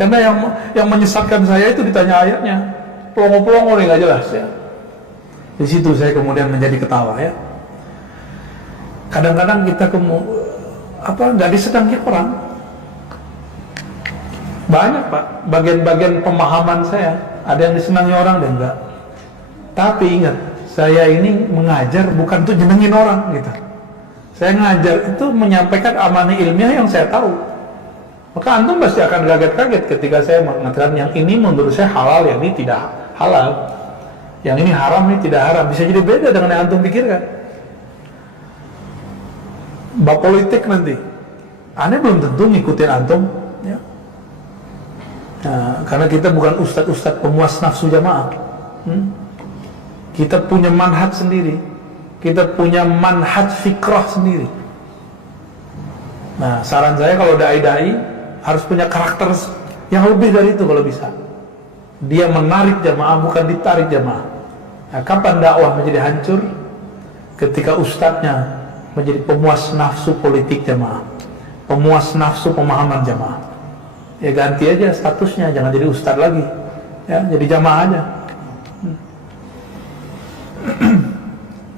Karena yang menyesatkan saya itu ditanya ayatnya, pelongo-pelongo nih nggak jelas ya. Di situ saya kemudian menjadi ketawa ya. Kadang-kadang kita nggak disenangi orang. Banyak pak, bagian-bagian pemahaman saya ada yang disenangi orang dan enggak. Tapi ingat, saya ini mengajar bukan untuk nyenengin orang gitu. Saya ngajar itu menyampaikan amanah ilmiah yang saya tahu. Maka antum pasti akan kaget-kaget ketika saya mengatakan yang ini menurut saya halal, yang ini tidak halal, yang ini haram, ini tidak haram. Bisa jadi beda dengan yang antum pikirkan. Bab politik nanti, aneh belum tentu ngikutin antum ya. Nah, karena kita bukan ustadz pemuas nafsu jamaah. Kita punya manhaj sendiri, kita punya manhaj fikrah sendiri. Nah, saran saya kalau dai-dai harus punya karakter yang lebih dari itu kalau bisa. Dia menarik jamaah, bukan ditarik jamaah. Nah, kapan dakwah menjadi hancur? Ketika ustadznya menjadi pemuas nafsu politik jamaah, pemuas nafsu pemahaman jamaah. Ya ganti aja statusnya, jangan jadi ustadz lagi ya, jadi jamaah aja.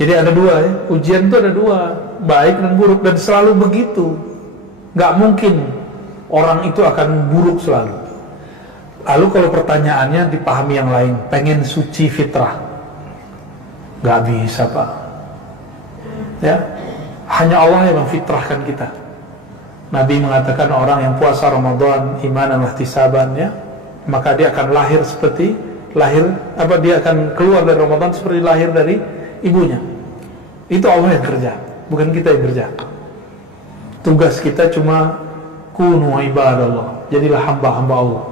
Jadi ada dua ya, ujian itu ada dua, baik dan buruk, dan selalu begitu. Nggak mungkin orang itu akan buruk selalu. Lalu kalau pertanyaannya dipahami yang lain, pengen suci fitrah, nggak bisa pak ya, hanya Allah yang memfitrahkan kita. Nabi mengatakan orang yang puasa Ramadan imanan wahtisaban ya, maka dia akan lahir seperti dia akan keluar dari Ramadan seperti lahir dari ibunya. Itu Allah yang kerja, bukan kita yang kerja. Tugas kita cuma kunu ibadallah, jadilah hamba-hamba Allah.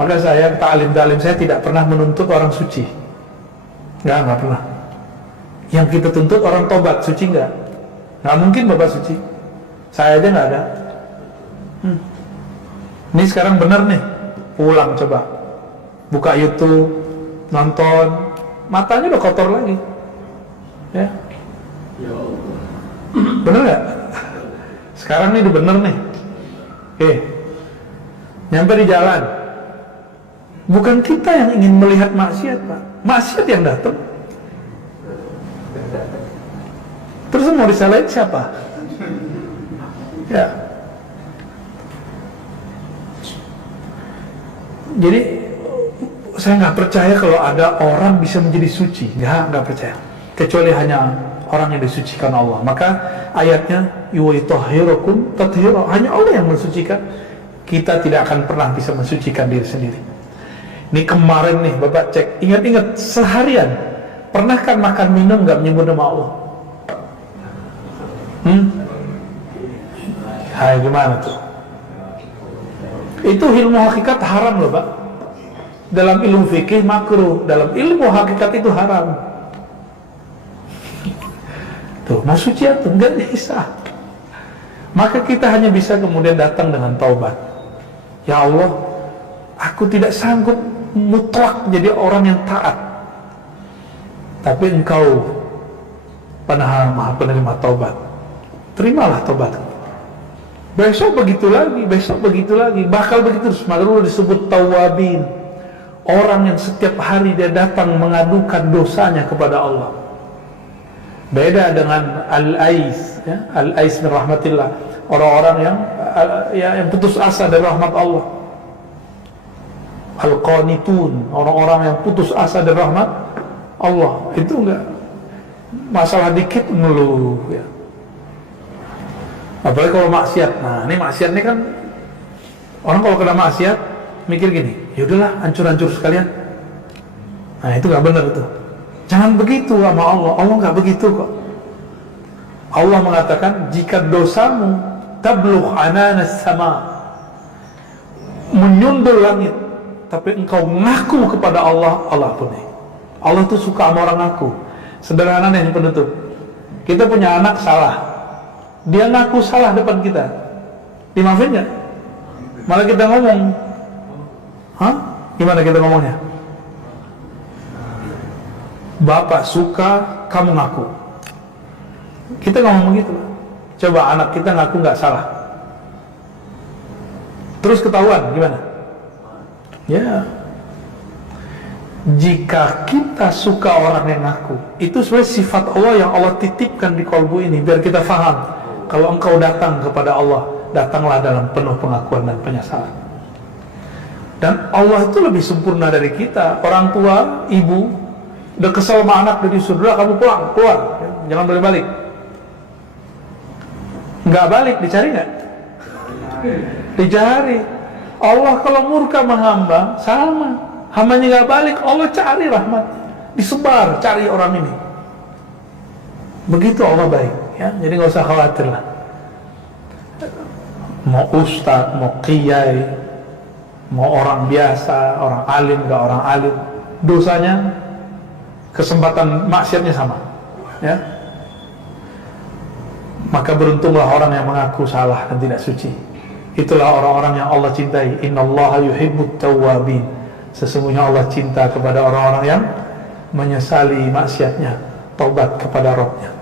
Maka saya ta'lim saya tidak pernah menuntut orang suci, nggak pernah. Yang kita tuntut orang tobat, suci nggak? Nggak mungkin Bapak suci. Saya aja nggak ada. Ini sekarang benar nih, pulang coba, buka YouTube, nonton, matanya udah kotor lagi, ya. Bener nggak? Sekarang nih udah bener nih. Nyampe di jalan, bukan kita yang ingin melihat maksiat, Pak. Maksiat yang datang. Terus mau disalahin siapa? Ya. Jadi saya nggak percaya kalau ada orang bisa menjadi suci. Nggak percaya. Kecuali hanya orang yang disucikan Allah. Maka ayatnya yuwayutahhirukum tathira. Hanya Allah yang mensucikan. Kita tidak akan pernah bisa mensucikan diri sendiri. Ini kemarin nih Bapak cek, ingat-ingat seharian pernah kan makan minum nggak menyebut nama Allah? Hai, gimana tuh? Itu ilmu hakikat haram loh Pak. Dalam ilmu fikih makruh, dalam ilmu hakikat itu haram. Tuh, mau suci atau enggak bisa. Maka kita hanya bisa kemudian datang dengan taubat. Ya Allah, aku tidak sanggup mutlak jadi orang yang taat. Tapi Engkau Maha penerima taubat. Terimalah taubat. Besok begitu lagi, bakal begitu terus. Maka disebut tawabin. Orang yang setiap hari dia datang mengadukan dosanya kepada Allah. Beda dengan al-ais, ya? Al-ais min rahmatillah. Orang-orang yang putus asa dari rahmat Allah. Al-qanitun, orang-orang yang putus asa dari rahmat Allah. Itu enggak masalah dikit ngeluh, ya. Apalagi kalau maksiat. Nah, ini maksiat ini kan orang kalau kena maksiat mikir gini, ya udahlah hancur-hancur sekalian. Nah, itu nggak benar itu. Jangan begitu sama Allah. Allah nggak begitu kok. Allah mengatakan jika dosamu tablugh ananas sama, menyundul langit, tapi engkau ngaku kepada Allah, Allah ampuni. Allah tuh suka sama orang ngaku. Sederhana nih penutup. Kita punya anak salah. Dia ngaku salah depan kita, dimaafin nggak? Malah kita ngomong, gimana kita ngomongnya? Bapak suka, kamu ngaku. Kita ngomong begitu. Coba anak kita ngaku nggak salah, terus ketahuan, gimana? Ya. Jika kita suka orang yang ngaku, itu sebenarnya sifat Allah yang Allah titipkan di kalbu ini, biar kita faham. Kalau engkau datang kepada Allah, datanglah dalam penuh pengakuan dan penyesalan. Dan Allah itu lebih sempurna dari kita. Orang tua, ibu, udah kesel sama anak dari surga, kamu pulang, keluar, jangan balik-balik. Nggak balik, dicari nggak? Dicari. Allah kalau murka sama hamba, sama. Hambanya nggak balik, Allah cari rahmat, disebar, cari orang ini. Begitu Allah baik. Ya, jadi nggak usah khawatir lah. Mau ustadz, mau kiai, mau orang biasa, orang alim, nggak orang alim, dosanya, kesempatan maksiatnya sama. Ya, maka beruntunglah orang yang mengaku salah dan tidak suci. Itulah orang-orang yang Allah cintai. Innallaha yuhibbut tawwabin. Sesungguhnya Allah cinta kepada orang-orang yang menyesali maksiatnya, taubat kepada Rabb-nya.